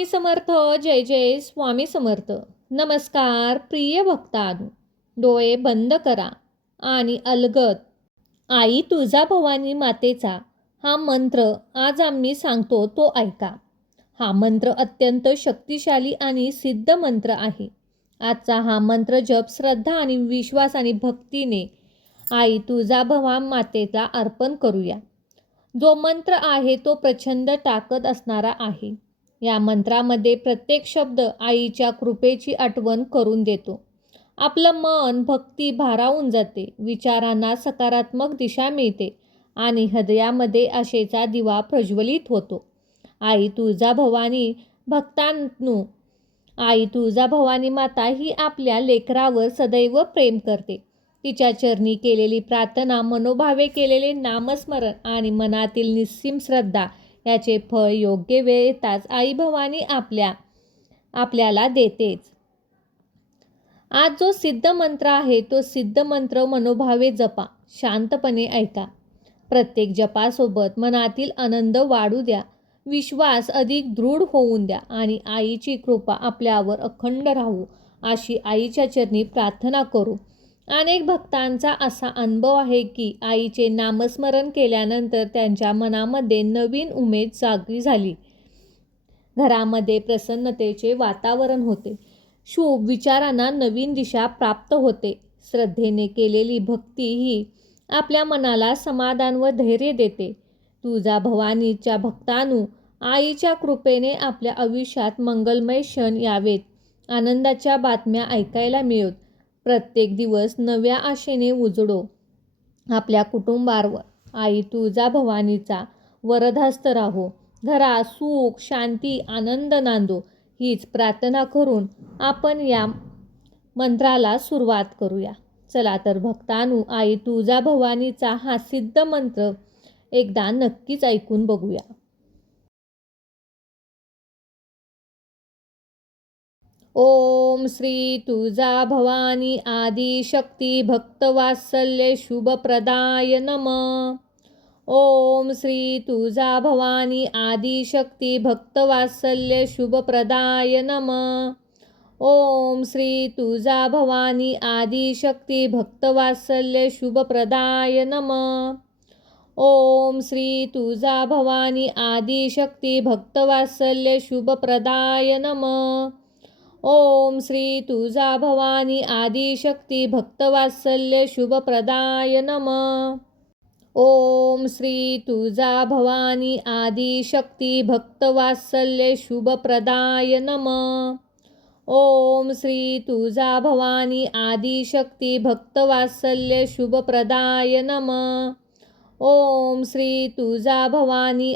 स्वामी समर्थ. जय जय स्वामी समर्थ. नमस्कार प्रिय भक्तांनो, डोळे बंद करा आणि अलगद आई तुळजा भवानी मातेचा हा मंत्र आज आम्ही सांगतो तो ऐका. हा मंत्र अत्यंत शक्तिशाली आणि सिद्ध मंत्र आहे. आजचा हा मंत्र जप श्रद्धा आणि विश्वास आणि भक्तीने आई तुळजाभवानी मातेला अर्पण करूया. जो मंत्र आहे तो प्रचंड ताकद असणारा आहे. या मंत्रामध्ये प्रत्येक शब्द आईच्या कृपेची आठवण करून देतो. आपलं मन भक्ती भारावून जाते, विचारांना सकारात्मक दिशा मिळते आणि हृदयामध्ये आशेचा दिवा प्रज्वलित होतो. आई तुळजाभवानी भक्तांनो, आई तुळजाभवानी माता ही आपल्या लेकरावर सदैव प्रेम करते. तिच्या चरणी केलेली प्रार्थना, मनोभावे केलेले नामस्मरण आणि मनातील निस्सीम श्रद्धा याचे फळ योग्य वेळ येताच आई भवानी आपल्याला देतेच. आज जो सिद्ध मंत्र आहे तो सिद्ध मंत्र मनोभावे जपा, शांतपणे ऐका. प्रत्येक जपासोबत मनातील आनंद वाढू द्या, विश्वास अधिक दृढ होऊन द्या आणि आईची कृपा आपल्यावर अखंड राहू अशी आईच्या चरणी प्रार्थना करू. अनेक भक्तांचा असा अनुभव आहे की आईचे नामस्मरण केल्यानंतर त्यांच्या मनामध्ये नवीन उमेद जागी झाली. घरामध्ये प्रसन्नतेचे वातावरण होते, शुभ विचारांना नवीन दिशा प्राप्त होते. श्रद्धेने केलेली भक्ती ही आपल्या मनाला समाधान व धैर्य देते. तुळजाभवानीच्या भक्तांनो, आईच्या कृपेने आपल्या आयुष्यात मंगलमय क्षण यावेत, आनंदाच्या बातम्या ऐकायला मिळोत. प्रत्येक दिवस नव्या आशेने उजळो. आपल्या कुटुंबावर आई तुळजाभवानीचा वरदहस्त राहो. घरात सुख, शांती, आनंद नांदो हीच प्रार्थना करून आपण या मंत्राला सुरुवात करूया. चला तर भक्तांनो, आई तुळजाभवानीचा हा सिद्ध मंत्र एकदा नक्कीच ऐकून बघूया. ओम श्री तुळजाभवानी आदिशक्ती भक्तवात्सल्य शुभप्रदाय नमः. ओम श्री तुळजाभवानी आदिशक्ती भक्तवात्सल्य शुभप्रदाय नमः. ओम श्री तुळजाभवानी आदिशक्ती भक्तवात्सल्य शुभप्रदाय नमः. ओम श्री तुळजाभवानी आदिशक्ती भक्तवात्सल्य शुभप्रदाय नमः. ओम श्री तुळजाभवानी आदिशक्ती भक्तवात्सल्य शुभप्रदाय नमः. ओम श्री तुळजाभवानी आदिशक्ती भक्तवात्सल्य शुभप्रदाय नमः. ओम श्री तुळजाभवानी आदिशक्ती भक्तवात्सल्य शुभप्रदाय नमः. ओम श्री तुळजाभवानी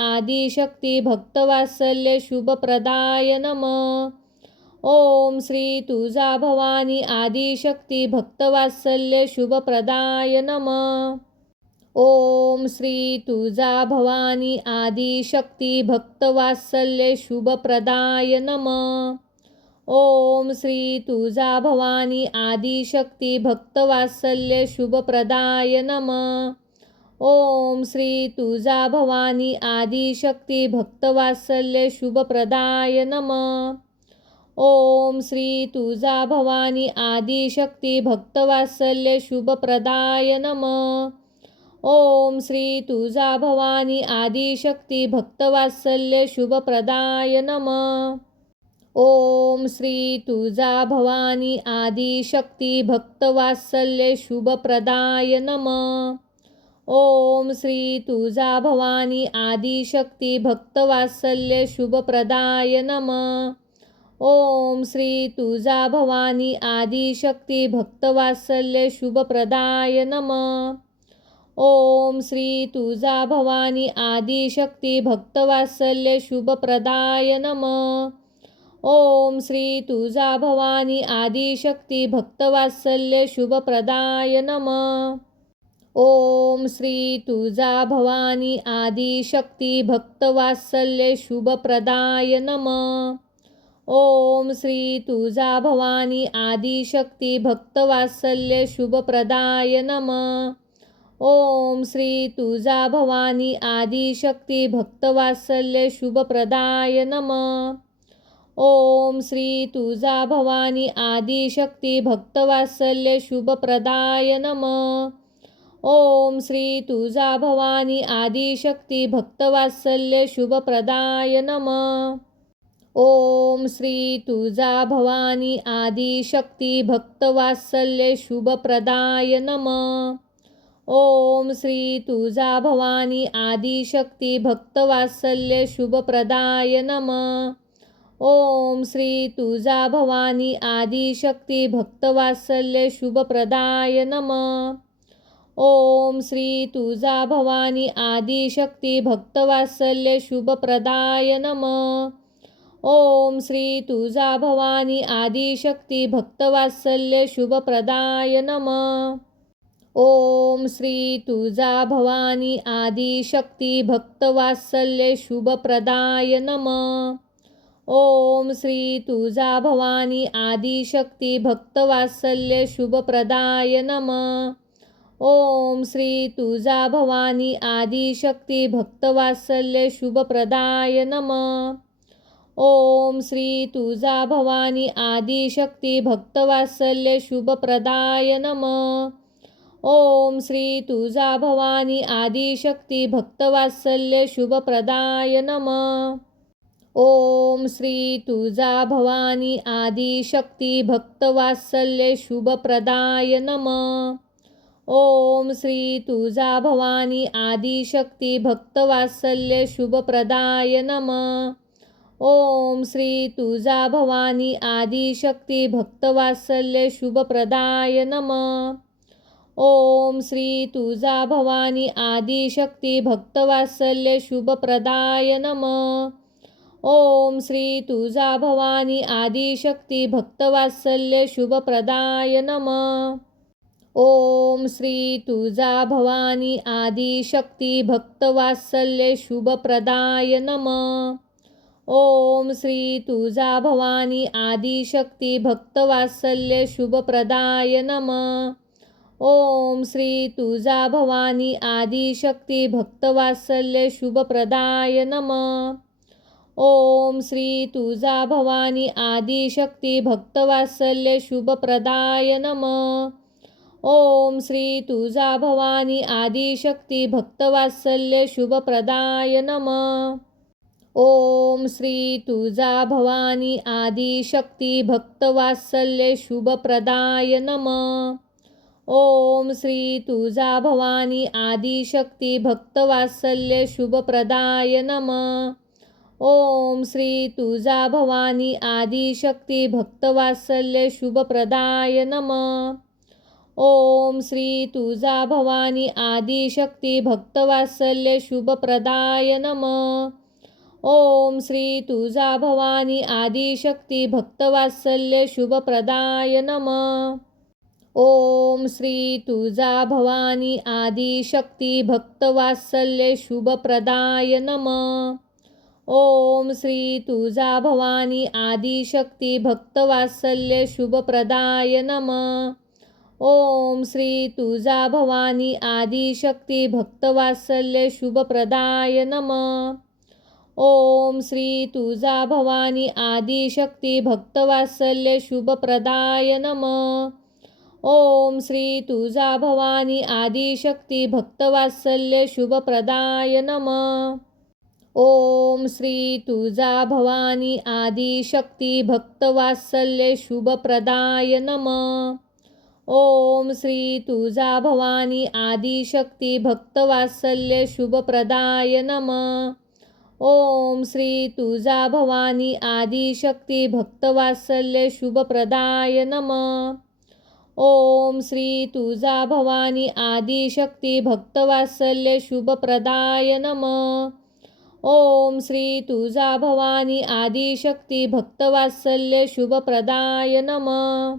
आदिशक्ती भक्तवात्सल्य शुभप्रदाय नमः. ओम श्री तुळजाभवानी आदिशक्ती भक्तवात्सल्य शुभप्रदाय नमः. ओम श्री तुळजाभवानी आदिशक्ती भक्तवात्सल्य शुभप्रदाय नमः. ओम श्री तुळजाभवानी आदिशक्ती भक्तवात्सल्य शुभप्रदाय नमः. ओम श्री तुळजाभवानी आदिशक्ती भक्तवात्सल्य शुभप्रदाय नमः. ओम श्री तुळजाभवानी आदिशक्ती भक्तवात्सल्य शुभप्रदाय नमः. ओम श्री तुळजाभवानी आदिशक्ती भक्तवात्सल्य शुभप्रदाय नमः. ओम श्री तुळजाभवानी आदिशक्ती भक्तवात्सल्य शुभप्रदाय नमः. ओम श्री तुळजाभवानी आदिशक्ती भक्तवात्सल्य शुभप्रदाय नमः. ओम श्री तुळजाभवानी आदिशक्ती भक्तवात्सल्य शुभप्रदाय नमः. ओम श्री तुळजाभवानी आदिशक्ती भक्तवात्सल्य शुभप्रदाय नमः. ओम श्री तुळजाभवानी आदिशक्ती भक्तवात्सल्य शुभप्रदाय नमः. ओम श्री तुळजाभवानी आदिशक्ती भक्तवात्सल्य शुभप्रदाय नमः. ओम श्री तुळजाभवानी आदिशक्ती भक्तवात्सल्य शुभप्रदाय नमः. ओम श्री तुळजाभवानी आदिशक्ती भक्तवात्सल्य शुभप्रदाय नमः. ओम श्री तुळजाभवानी आदिशक्ती भक्तवात्सल्य शुभप्रदाय नमः. ओम श्री तुळजाभवानी आदिशक्ती भक्तवात्सल्य शुभप्रदाय नमः. ओम श्री तुळजाभवानी आदिशक्ती भक्तवात्सल्य शुभप्रदाय नमः. ओम श्री तुळजाभवानी आदिशक्ती भक्तवात्सल्य शुभप्रदाय नमः. ओम श्री तुळजाभवानी आदिशक्ती भक्तवात्सल्य शुभप्रदाय नमः. ओम श्री तुळजाभवानी आदिशक्ती भक्तवात्सल्य शुभप्रदाय नमः. ओम श्री तुळजाभवानी आदिशक्ती भक्तवात्सल्य शुभप्रदाय नमः. ओम श्री तुळजाभवानी आदिशक्ती भक्तवात्सल्य शुभप्रदाय नमः. ओम श्री तुळजाभवानी आदिशक्ती भक्तवात्सल्य शुभप्रदाय नमः. ओम श्री तुळजाभवानी आदिशक्ती भक्तवात्सल्य शुभप्रदाय नमः. ओम श्री तुळजाभवानी आदिशक्ती भक्तवात्सल्य शुभप्रदाय नमः. ओम श्री तुळजाभवानी आदिशक्ती भक्तवात्सल्य शुभप्रदाय नमः. ओम श्री तुळजाभवानी आदिशक्ती भक्तवात्सल्य शुभप्रदाय नमः. ओम श्री तुळजाभवानी आदिशक्ती भक्तवात्सल्य शुभप्रदाय नमः. ओम श्री तुळजाभवानी आदिशक्ती भक्तवात्सल्य शुभप्रदाय नमः. ओम श्री तुळजाभवानी आदिशक्ती भक्तवात्सल्य शुभप्रदाय नमः. ओम श्री तुळजाभवानी आदिशक्ती भक्तवात्सल्य शुभप्रदाय नमः. ओम श्री तुळजाभवानी आदिशक्ती भक्तवात्सल्य शुभप्रदाय नमः. ओम श्री तुळजाभवानी आदिशक्ती भक्तवात्सल्य शुभप्रदाय नमः. ओम श्री तुळजाभवानी आदिशक्ती भक्तवात्सल्य शुभप्रदाय नमः. ओम श्री तुळजाभवानी आदिशक्ती भक्तवात्सल्य शुभप्रदाय नमः. ओम श्री तुळजाभवानी आदिशक्ती भक्तवात्सल्य शुभप्रदाय नमः. ओम श्री तुळजाभवानी आदिशक्ती भक्तवात्सल्य शुभप्रदाय नमः. ओम श्री तुळजाभवानी आदिशक्ती भक्तवात्सल्य शुभप्रदाय नमः. ओम श्री तुळजाभवानी आदिशक्ती भक्तवात्सल्य शुभप्रदाय नमः. ओम श्री तुळजाभवानी आदिशक्ती भक्तवात्सल्य शुभप्रदाय नमः. ओम श्री तुळजाभवानी आदिशक्ती भक्तवात्सल्य शुभप्रदाय नमः. ओम श्री तुळजाभवानी आदिशक्ती भक्तवात्सल्य शुभप्रदाय नमः. ओम श्री तुळजाभवानी आदिशक्ती भक्तवात्सल्य शुभप्रदाय नमः. ओम श्री तुळजाभवानी आदिशक्ती भक्तवात्सल्य शुभप्रदाय नमः. ओम श्री तुळजाभवानी आदिशक्ती भक्तवात्सल्य शुभप्रदाय नमः. ओम श्री तुळजाभवानी आदिशक्ती भक्तवात्सल्य शुभप्रदाय नमः. ओम श्री तुळजाभवानी आदिशक्ती भक्तवात्सल्य शुभप्रदाय नमः. ओम श्री तुळजाभवानी आदिशक्ती भक्तवात्सल्य शुभप्रदाय नमः. ओम श्री तुळजाभवानी आदिशक्ती भक्तवात्सल्य शुभप्रदाय नमः. ओम श्री तुळजाभवानी आदिशक्ती भक्तवात्सल्य शुभप्रदाय नमः. ओम श्री तुळजाभवानी आदिशक्ती भक्तवात्सल्य शुभप्रदाय नमः. ओम श्री तुळजाभवानी आदिशक्ती भक्तवात्सल्य शुभप्रदाय नमः.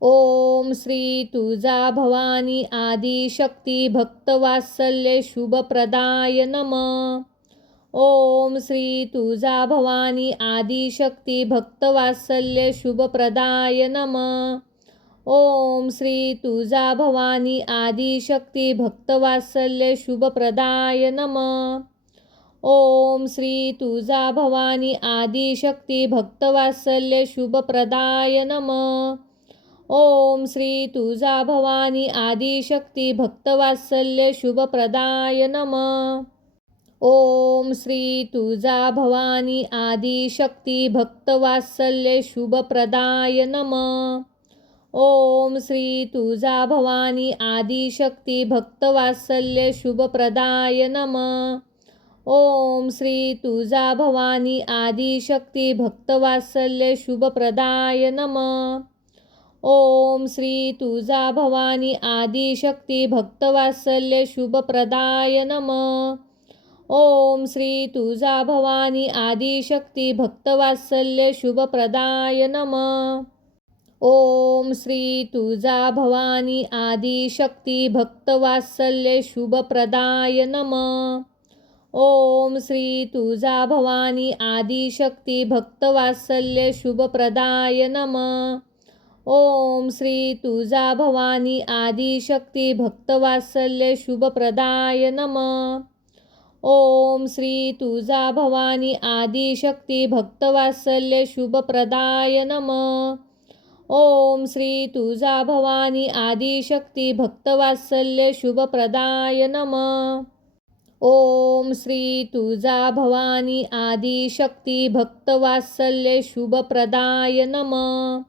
ओम श्री तुळजाभवानी आदिशक्ती भक्तवात्सल्य शुभप्रदाय नमः. ओम श्री तुळजाभवानी आदिशक्ती भक्तवात्सल्य शुभप्रदाय नमः. ओम श्री तुळजाभवानी आदिशक्ती भक्तवात्सल्य शुभप्रदाय नमः. ओम श्री तुळजाभवानी आदिशक्ती भक्तवात्सल्य शुभप्रदाय नमः. ओम श्री तुळजाभवानी आदिशक्ती भक्तवात्सल्य शुभप्रदाय नमः. ओम श्री तुळजाभवानी आदिशक्ती भक्तवात्सल्य शुभप्रदाय नमः. ओम श्री तुळजाभवानी आदिशक्ती भक्तवात्सल्य शुभप्रदाय नमः. ओम श्री तुळजाभवानी आदिशक्ती भक्तवात्सल्य शुभप्रदाय नमः. ओम श्री तुळजाभवानी आदिशक्ती भक्तवात्सल्य शुभप्रदाय नमः. ओम श्री तुळजाभवानी आदिशक्ती भक्तवात्सल्य शुभप्रदाय नमः. ओम श्री तुळजाभवानी आदिशक्ती भक्तवात्सल्य शुभप्रदाय नमः. ओम श्री तुळजाभवानी आदिशक्ती भक्तवात्सल्य शुभप्रदाय नमः. ओम श्री तुळजाभवानी आदिशक्ती भक्तवात्सल्य शुभप्रदाय नमः. ओम श्री तुळजाभवानी आदिशक्ती भक्तवात्सल्य शुभप्रदाय नमः. ओम श्री तुळजाभवानी आदिशक्ती भक्तवात्सल्य शुभप्रदाय नमः. ओम श्री तुळजाभवानी आदिशक्ती भक्तवात्सल्य शुभप्रदाय नमः.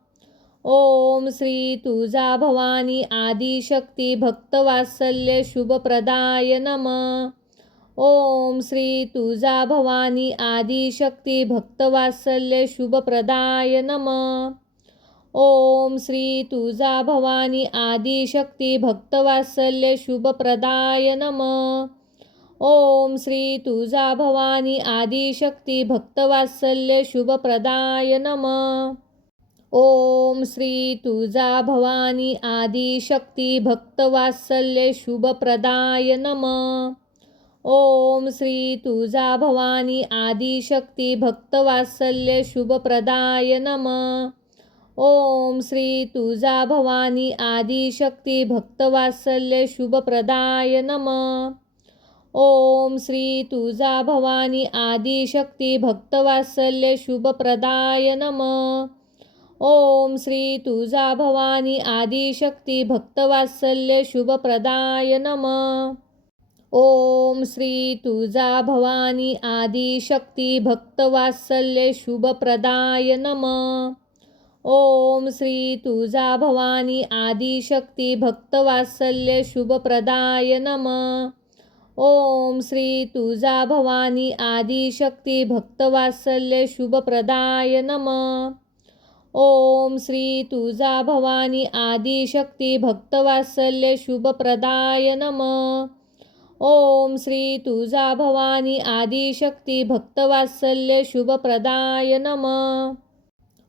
ओम श्री तुळजाभवानी आदिशक्ती भक्तवात्सल्य शुभप्रदाय नमः. ओम श्री तुळजाभवानी आदिशक्ती भक्तवात्सल्य शुभप्रदाय नमः. ओम श्री तुळजाभवानी आदिशक्ती भक्तवात्सल्य शुभप्रदाय नमः. ओम श्री तुळजाभवानी आदिशक्ती भक्तवात्सल्य शुभप्रदाय नमः. ओम श्री तुळजाभवानी आदिशक्ती भक्तवात्सल्य शुभप्रदाय नमः. ओम श्री तुळजाभवानी आदिशक्ती भक्तवात्सल्य शुभप्रदाय नमः. ओम श्री तुळजाभवानी आदिशक्ती भक्तवात्सल्य शुभप्रदाय नमः. ओम श्री तुळजाभवानी आदिशक्ती भक्तवात्सल्य शुभप्रदाय नमः. ओम श्री तुळजाभवानी आदिशक्ती भक्तवात्सल्य शुभप्रदाय नमः. ओम श्री तुळजाभवानी आदिशक्ती भक्तवात्सल्य शुभप्रदाय नमः. ओम श्री तुळजाभवानी आदिशक्ती भक्तवात्सल्य शुभप्रदाय नमः. ओम श्री तुळजाभवानी आदिशक्ती भक्तवात्सल्य शुभप्रदाय नमः. ओम श्री तुळजाभवानी आदिशक्ती भक्तवात्सल्य शुभप्रदाय नमः. ओम श्री तुळजाभवानी आदिशक्ती भक्तवात्सल्य शुभप्रदाय नमः. ओम श्री तुळजाभवानी आदिशक्ती भक्तवात्सल्य शुभप्रदाय नमः.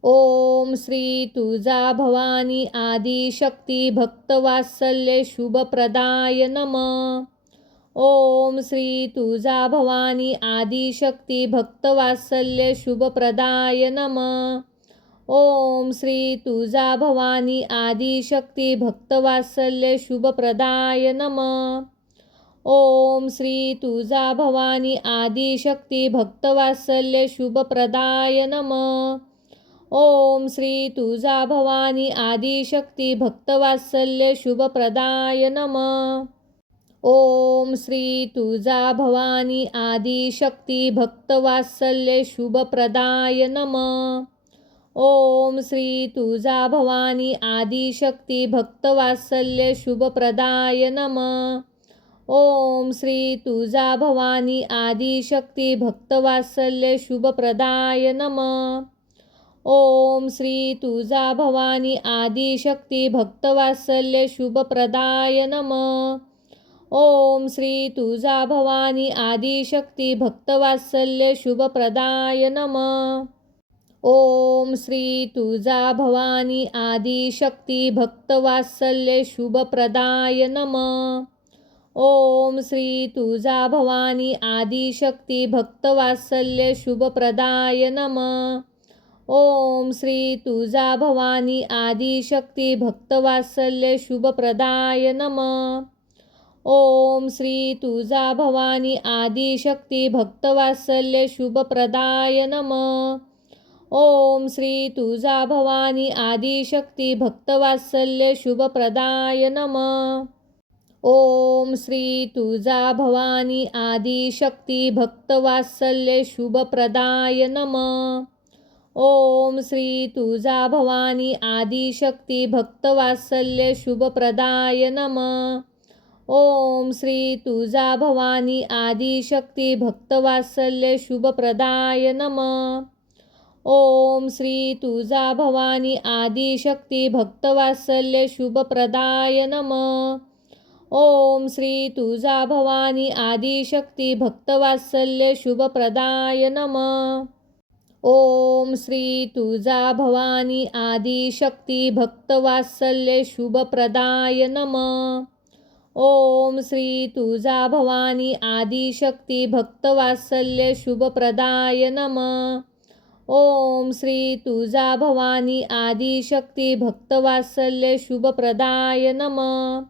ओम श्री तुळजाभवानी आदिशक्ती भक्तवात्सल्य शुभप्रदाय नमः. ओम श्री तुळजाभवानी आदिशक्ती भक्तवात्सल्य शुभप्रदाय नमः. ओम श्री तुळजाभवानी आदिशक्ती भक्तवात्सल्य शुभप्रदाय नमः. ओम श्री तुळजाभवानी आदिशक्ती भक्तवात्सल्य शुभप्रदाय नमः. ओम श्री तुळजाभवानी आदिशक्ती भक्तवात्सल्य शुभप्रदाय नमः. ओम श्री तुळजाभवानी आदिशक्ती भक्तवात्सल्य शुभप्रदाय नमः. ओम श्री तुळजाभवानी आदिशक्ती भक्तवात्सल्य शुभप्रदाय नमः. ओम श्री तुळजाभवानी आदिशक्ती भक्तवात्सल्य शुभप्रदाय नमः. ओम श्री तुळजाभवानी आदिशक्ती भक्तवात्सल्य शुभप्रदाय नमः. ओम श्री तुळजाभवानी आदिशक्ती भक्तवात्सल्य शुभप्रदाय नमः. ओम श्री तुळजाभवानी आदिशक्ती भक्तवात्सल्य शुभप्रदाय नमः. ओम श्री तुळजाभवानी आदिशक्ती भक्तवात्सल्य शुभप्रदाय नमः. ओम श्री तुळजाभवानी आदिशक्ती भक्तवात्सल्य शुभप्रदाय नमः. ओम श्री तुळजाभवानी आदिशक्ती भक्तवात्सल्य शुभप्रदाय नमः. ओम श्री तुळजाभवानी आदिशक्ती भक्तवात्सल्य शुभप्रदाय नमः. ओम श्री तुळजाभवानी आदिशक्ती भक्तवात्सल्य शुभप्रदाय नमः. ओम श्री तुळजाभवानी आदिशक्ती भक्तवात्सल्य शुभप्रदाय नमः. ओम श्री तुळजाभवानी आदिशक्ती भक्तवात्सल्य शुभप्रदाय नमः. ओम श्री तुळजाभवानी आदिशक्ती भक्तवात्सल्य शुभप्रदाय नमः. ओम श्री तुळजाभवानी आदिशक्ती भक्तवात्सल्य शुभप्रदाय नमः. ओम श्री तुळजाभवानी आदिशक्ती भक्तवात्सल्य शुभप्रदाय नमः. ओम श्री तुळजाभवानी आदिशक्ती भक्तवात्सल्य शुभप्रदाय नमः.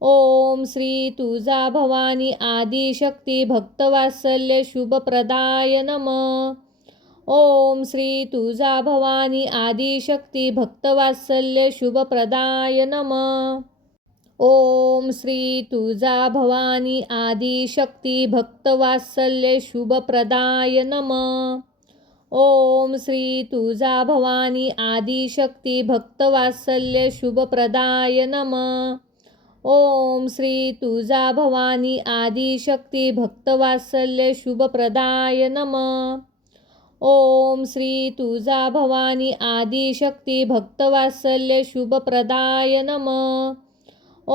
ओम श्री तुळजाभवानी आदिशक्ती भक्तवात्सल्य शुभप्रदाय नमः. ओम श्री तुळजाभवानी आदिशक्ती भक्तवात्सल्य शुभप्रदाय नमः. ओम श्री तुळजाभवानी आदिशक्ती भक्तवात्सल्य शुभप्रदाय नमः. ओम श्री तुळजाभवानी आदिशक्ती भक्तवात्सल्य शुभप्रदाय नमः. ओम श्री तुळजाभवानी आदिशक्ती भक्तवात्सल्य शुभप्रदाय नमः. ओम श्री तुळजाभवानी आदिशक्ती भक्तवात्सल्य शुभप्रदाय नमः. ओम श्री तुळजाभवानी आदिशक्ती भक्तवात्सल्य शुभप्रदाय नमः.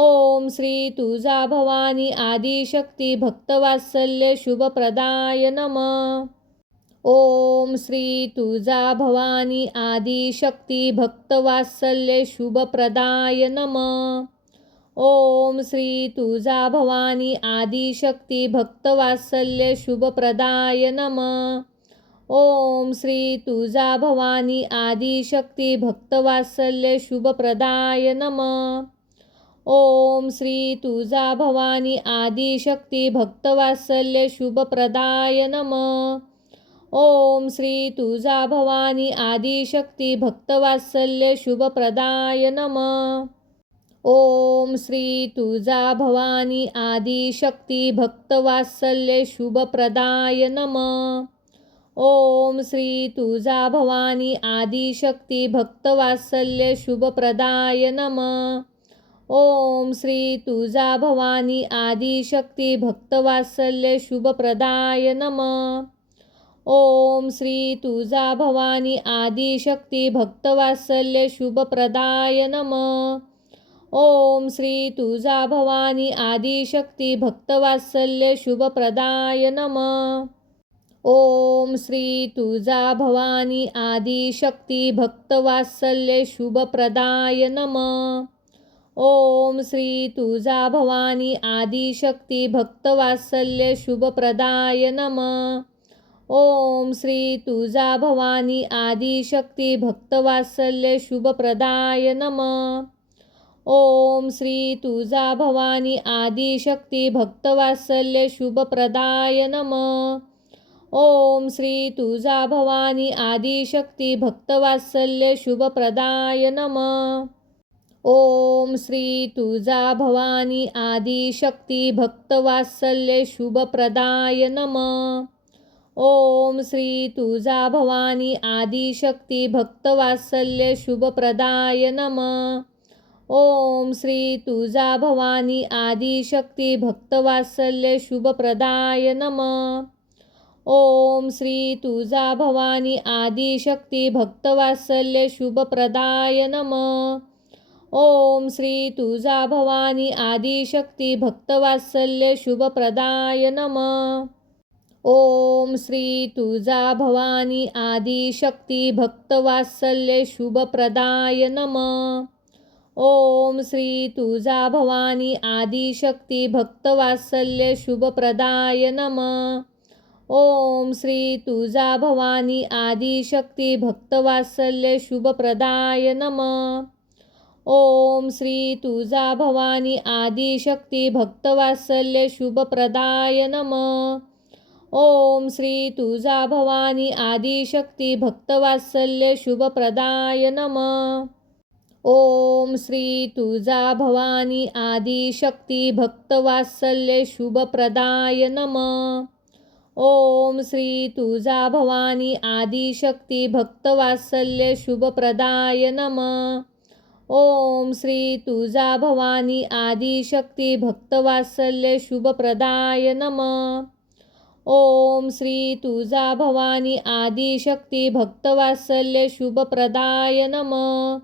ओम श्री तुळजाभवानी आदिशक्ती भक्तवात्सल्य शुभप्रदाय नमः. ओम श्री तुळजाभवानी आदिशक्ती भक्तवात्सल्य शुभप्रदाय नमः. ओम श्री तुळजाभवानी आदिशक्ती भक्तवात्सल्य शुभप्रदाय नमः. ओम श्री तुळजाभवानी आदिशक्ती भक्तवात्सल्य शुभप्रदाय नमः. ओम श्री तुळजाभवानी आदिशक्ती भक्तवात्सल्य शुभप्रदाय नमः. ओम श्री तुळजाभवानी आदिशक्ती भक्तवात्सल्य शुभप्रदाय नमः. ओम श्री तुळजाभवानी आदिशक्ती भक्तवात्सल्य शुभप्रदाय नमः. ओम श्री तुळजाभवानी आदिशक्ती भक्तवात्सल्य शुभप्रदाय नमः. ओम श्री तुळजाभवानी आदिशक्ती भक्तवात्सल्य शुभप्रदाय नमः. ओम श्री तुळजाभवानी आदिशक्ती भक्तवात्सल्य शुभप्रदाय नमः. ओम श्री तुळजाभवानी आदिशक्ती भक्तवात्सल्य शुभप्रदाय नमः. ओम श्री तुळजाभवानी आदिशक्ती भक्तवात्सल्य शुभप्रदाय नमः. ओम श्री तुळजाभवानी आदिशक्ती भक्तवात्सल्य शुभप्रदाय नमः. ओम श्री तुळजाभवानी आदिशक्ती भक्तवात्सल्य शुभप्रदाय नमः. ओम श्री तुळजाभवानी आदिशक्ती भक्तवात्सल्य शुभप्रदाय नमः. ओम श्री तुळजाभवानी आदिशक्ती भक्तवात्सल्य शुभप्रदाय नमः. ओम श्री तुळजाभवानी आदिशक्ती भक्तवात्सल्य शुभप्रदाय नमः. ओम श्री तुळजाभवानी आदिशक्ती भक्तवात्सल्य शुभप्रदाय नमः. ओम श्री तुळजाभवानी आदिशक्ती भक्तवात्सल्य शुभप्रदाय नमः. ओम श्री तुळजाभवानी आदिशक्ती भक्तवात्सल्य शुभप्रदाय नमः. ओम श्री तुळजाभवानी आदिशक्ती भक्तवात्सल्य शुभप्रदाय नमः. ओम श्री तुळजाभवानी आदिशक्ती भक्तवात्सल्य शुभप्रदाय नमः. ओम श्री तुळजाभवानी आदिशक्ती भक्तवात्सल्य शुभप्रदाय नमः. ओम श्री तुळजाभवानी आदिशक्ती भक्तवात्सल्य शुभप्रदाय नमः. ओम श्री तुळजाभवानी आदिशक्ती भक्तवात्सल्य शुभप्रदाय नमः. ओम श्री तुळजाभवानी आदिशक्ती भक्तवात्सल्य शुभप्रदाय नमः. ओम श्री तुळजाभवानी आदिशक्ती भक्तवात्सल्य शुभप्रदाय नमः. ओम श्री तुळजाभवानी आदिशक्ती भक्तवात्सल्य शुभप्रदाय नमः. ओम श्री तुळजाभवानी आदिशक्ती भक्तवात्सल्य शुभप्रदाय नमः.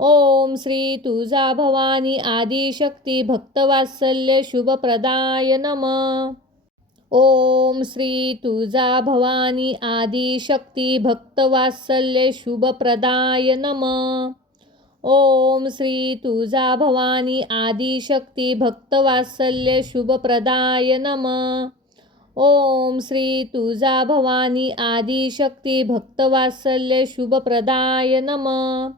ओम श्री तुळजाभवानी आदिशक्ती भक्तवात्सल्य शुभप्रदाय नमः. ओम श्री तुळजाभवानी आदिशक्ती भक्तवात्सल्य शुभप्रदाय नमः. ओम श्री तुळजाभवानी आदिशक्ती भक्तवात्सल्य शुभप्रदाय नमः. ओम श्री तुळजाभवानी आदिशक्ती भक्तवात्सल्य शुभप्रदाय नमः.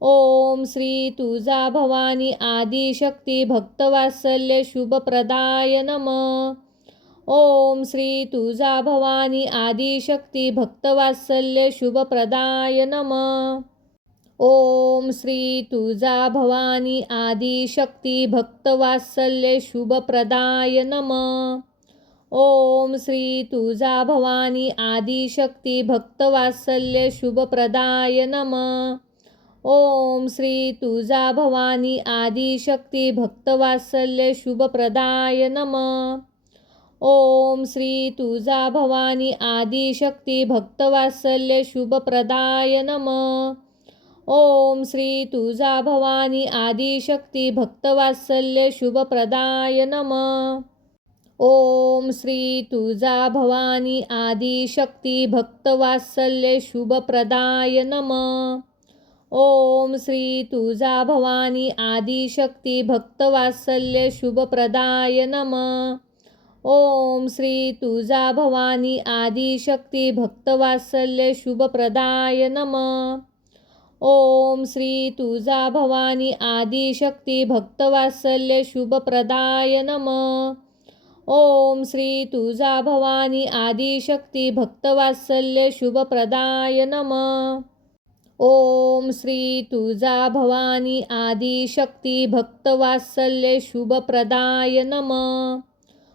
ओम श्री तुळजाभवानी आदिशक्ती भक्तवात्सल्य शुभप्रदाय नमः. ओम श्री तुळजाभवानी आदिशक्ती भक्तवात्सल्य शुभप्रदाय नमः. ओम श्री तुळजाभवानी आदिशक्ती भक्तवात्सल्य शुभप्रदाय नमः. ओम श्री तुळजाभवानी आदिशक्ती भक्तवात्सल्य शुभप्रदाय नमः. ओम श्री तुळजाभवानी आदिशक्ती भक्तवात्सल्य शुभप्रदाय नमः. ओम श्री तुळजाभवानी आदिशक्ती भक्तवात्सल्य शुभप्रदाय नमः. ओम श्री तुळजाभवानी आदिशक्ती भक्तवात्सल्य शुभप्रदाय नमः. ओम श्री तुळजाभवानी आदिशक्ती भक्तवात्सल्य शुभप्रदाय नमः. ओम श्री तुळजाभवानी आदिशक्ती भक्तवात्सल्य शुभप्रदाय नमः. ओम श्री तुळजाभवानी आदिशक्ती भक्तवात्सल्य शुभप्रदाय नमः. ओम श्री तुळजाभवानी आदिशक्ती भक्तवात्सल्य शुभप्रदाय नमः. ओम श्री तुळजाभवानी आदिशक्ती भक्तवात्सल्य शुभप्रदाय नमः. ओम श्री तुळजाभवानी आदिशक्ती भक्तवात्सल्य शुभप्रदाय नमः. ओम श्री तुळजाभवानी आदिशक्ती भक्तवात्सल्य शुभप्रदाय नमः.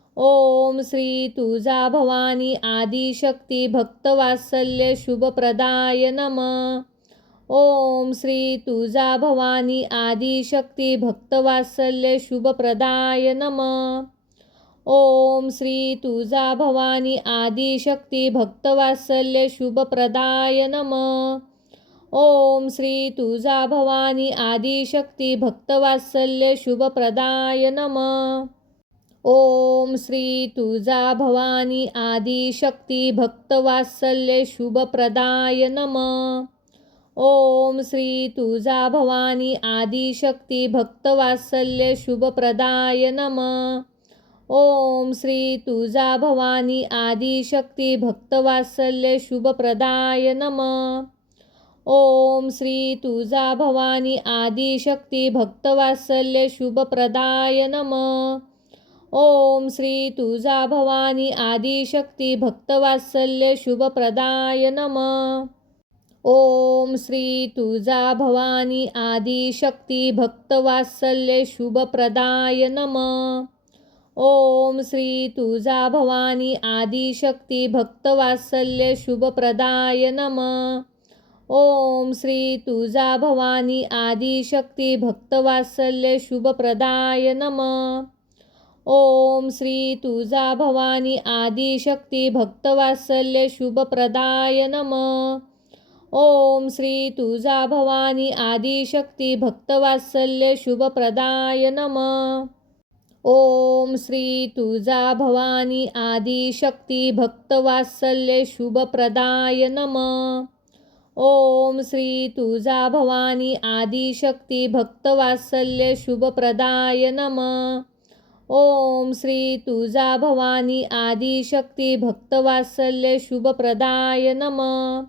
ओम श्री तुळजाभवानी आदिशक्ती भक्तवात्सल्य शुभप्रदाय नमः. ओम श्री तुळजाभवानी आदिशक्ती भक्तवात्सल्य शुभप्रदाय नमः. ओम श्री तुळजाभवानी आदिशक्ती भक्तवात्सल्य शुभप्रदाय नमः. ओम श्री तुळजाभवानी आदिशक्ती भक्तवात्सल्य शुभप्रदाय नमः. ओम श्री तुळजाभवानी आदिशक्ती भक्तवात्सल्य शुभप्रदाय नमः. ओम श्री तुळजाभवानी आदिशक्ती भक्तवात्सल्य शुभप्रदाय नमः. ओम श्री तुळजाभवानी आदिशक्ती भक्तवात्सल्य शुभप्रदाय नमः. ओम श्री तुळजाभवानी आदिशक्ती भक्तवात्सल्य शुभप्रदाय नमः. ओम श्री तुळजाभवानी आदिशक्ती भक्तवात्सल्य शुभप्रदाय नमः. ओम श्री तुळजाभवानी आदिशक्ती भक्तवात्सल्य शुभप्रदाय नमः. ओम श्री तुळजाभवानी आदिशक्ती भक्तवात्सल्य शुभप्रदाय नमः. ओम श्री तुळजाभवानी आदिशक्ती भक्तवात्सल्य शुभप्रदाय नमः. ओम श्री तुळजाभवानी आदिशक्ती भक्तवात्सल्य शुभप्रदाय नमः. ओम श्री तुळजाभवानी आदिशक्ती भक्तवात्सल्य शुभप्रदाय नमः. ओम श्री तुळजाभवानी आदिशक्ती भक्तवात्सल्य शुभप्रदाय नमः. ओम श्री तुळजाभवानी आदिशक्ती भक्तवात्सल्य शुभप्रदाय नमः.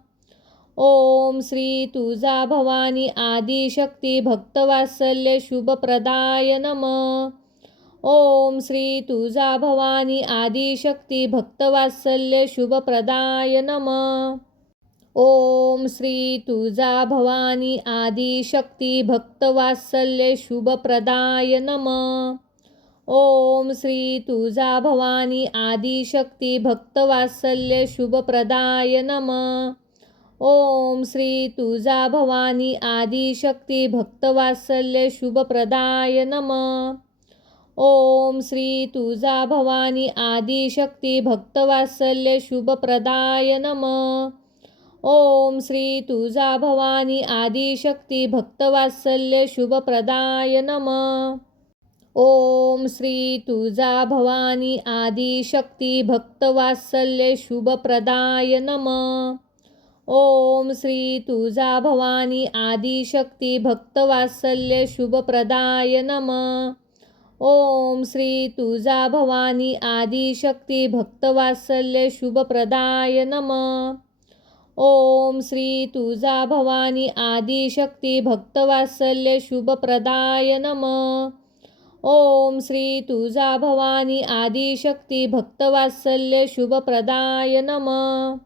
ओम श्री तुळजाभवानी आदिशक्ती भक्तवात्सल्य शुभप्रदाय नमः. ओम श्री तुळजाभवानी आदिशक्ती भक्तवात्सल्य शुभप्रदाय नमः. ओम श्री तुळजाभवानी आदिशक्ती भक्तवात्सल्य शुभप्रदाय नमः. ओम श्री तुळजाभवानी आदिशक्ती भक्तवात्सल्य शुभप्रदाय नमः. ओम श्री तुळजाभवानी आदिशक्ती भक्तवात्सल्य शुभप्रदाय नमः. ओम श्री तुळजाभवानी आदिशक्ती भक्तवात्सल्य शुभप्रदाय नमः. ओम श्री तुळजाभवानी आदिशक्ती भक्तवात्सल्य शुभप्रदाय नमः. ओम श्री तुळजाभवानी आदिशक्ती भक्तवात्सल्य शुभप्रदाय नमः. ओम श्री तुळजाभवानी आदिशक्ती भक्तवात्सल्य शुभप्रदाय नमः. ओम श्री तुळजाभवानी आदिशक्ती भक्तवात्सल्य शुभप्रदाय नमः. ओम श्री तुळजाभवानी आदिशक्ती भक्तवात्सल्य शुभप्रदाय नमः. ओम श्री तुळजाभवानी आदिशक्ती भक्तवात्सल्य शुभप्रदाय नमः.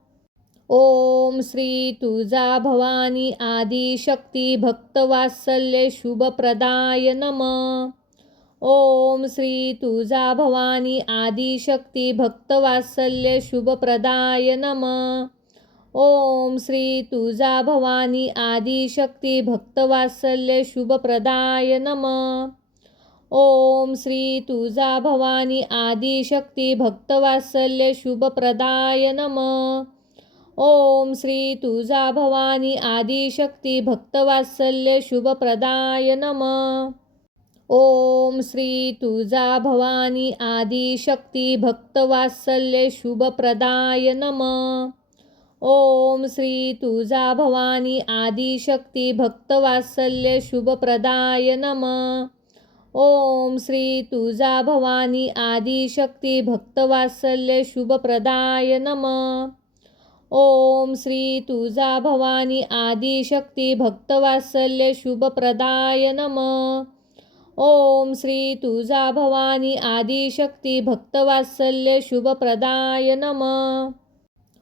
ओम श्री तुळजाभवानी आदिशक्ती भक्तवात्सल्य शुभप्रदाय नमः. ओम श्री तुळजाभवानी आदिशक्ती भक्तवात्सल्य शुभप्रदाय नमः. ओम श्री तुळजाभवानी आदिशक्ती भक्तवात्सल्य शुभप्रदाय नमः. ओम श्री तुळजाभवानी आदिशक्ती भक्तवात्सल्य शुभप्रदाय नमः. ओम श्री तुळजाभवानी आदिशक्ती भक्तवात्सल्य शुभप्रदाय नमः. ओम श्री तुळजाभवानी आदिशक्ती भक्तवात्सल्य शुभप्रदाय नमः. ओम श्री तुळजाभवानी आदिशक्ती भक्तवात्सल्य शुभप्रदाय नमः. ओम श्री तुळजाभवानी आदिशक्ती भक्तवात्सल्य शुभप्रदाय नमः. ओम श्री तुळजाभवानी आदिशक्ती भक्तवात्सल्य शुभप्रदाय नमः. ओम श्री तुळजाभवानी आदिशक्ती भक्तवात्सल्य शुभप्रदाय नमः. ओम श्री तुळजाभवानी आदिशक्ती भक्तवात्सल्य शुभप्रदाय नमः.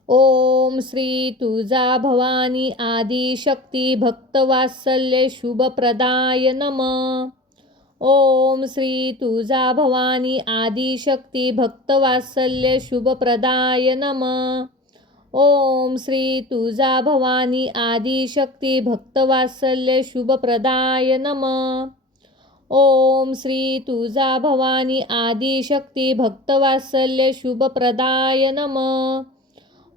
ओम श्री तुळजाभवानी आदिशक्ती भक्तवात्सल्य शुभप्रदाय नमः. ओम श्री तुळजाभवानी आदिशक्ती भक्तवात्सल्य शुभप्रदाय नमः. ओम श्री तुळजाभवानी आदिशक्ती भक्तवात्सल्य शुभप्रदाय नमः.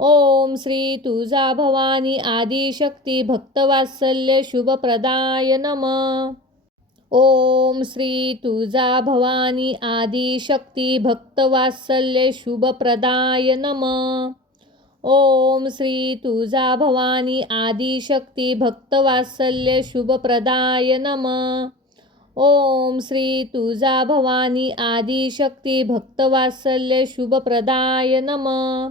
ओम श्री तुळजाभवानी आदिशक्ती भक्तवात्सल्य शुभप्रदाय नमः. ओम श्री तुळजाभवानी आदिशक्ती भक्तवात्सल्य शुभप्रदाय नमः. ओम श्री तुळजाभवानी आदिशक्ती भक्तवात्सल्य शुभप्रदाय नमः. ओम श्री तुळजाभवानी आदिशक्ती भक्तवात्सल्य शुभप्रदाय नमः.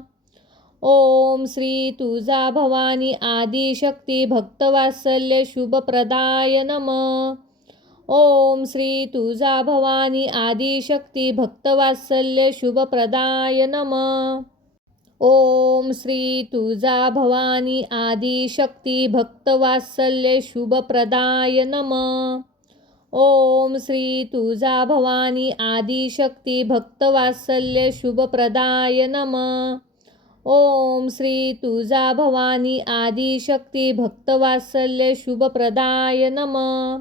ओम श्री तुळजाभवानी आदिशक्ती भक्तवात्सल्य शुभप्रदाय नमः. ओम श्री तुळजाभवानी आदिशक्ती भक्तवात्सल्य शुभप्रदाय नमः. ओम श्री तुळजाभवानी आदिशक्ती भक्तवात्सल्य शुभप्रदाय नमः. ओम श्री तुळजाभवानी आदिशक्ती भक्तवात्सल्य शुभप्रदाय नमः. ओम श्री तुळजाभवानी आदिशक्ती भक्तवात्सल्य शुभप्रदाय नमः.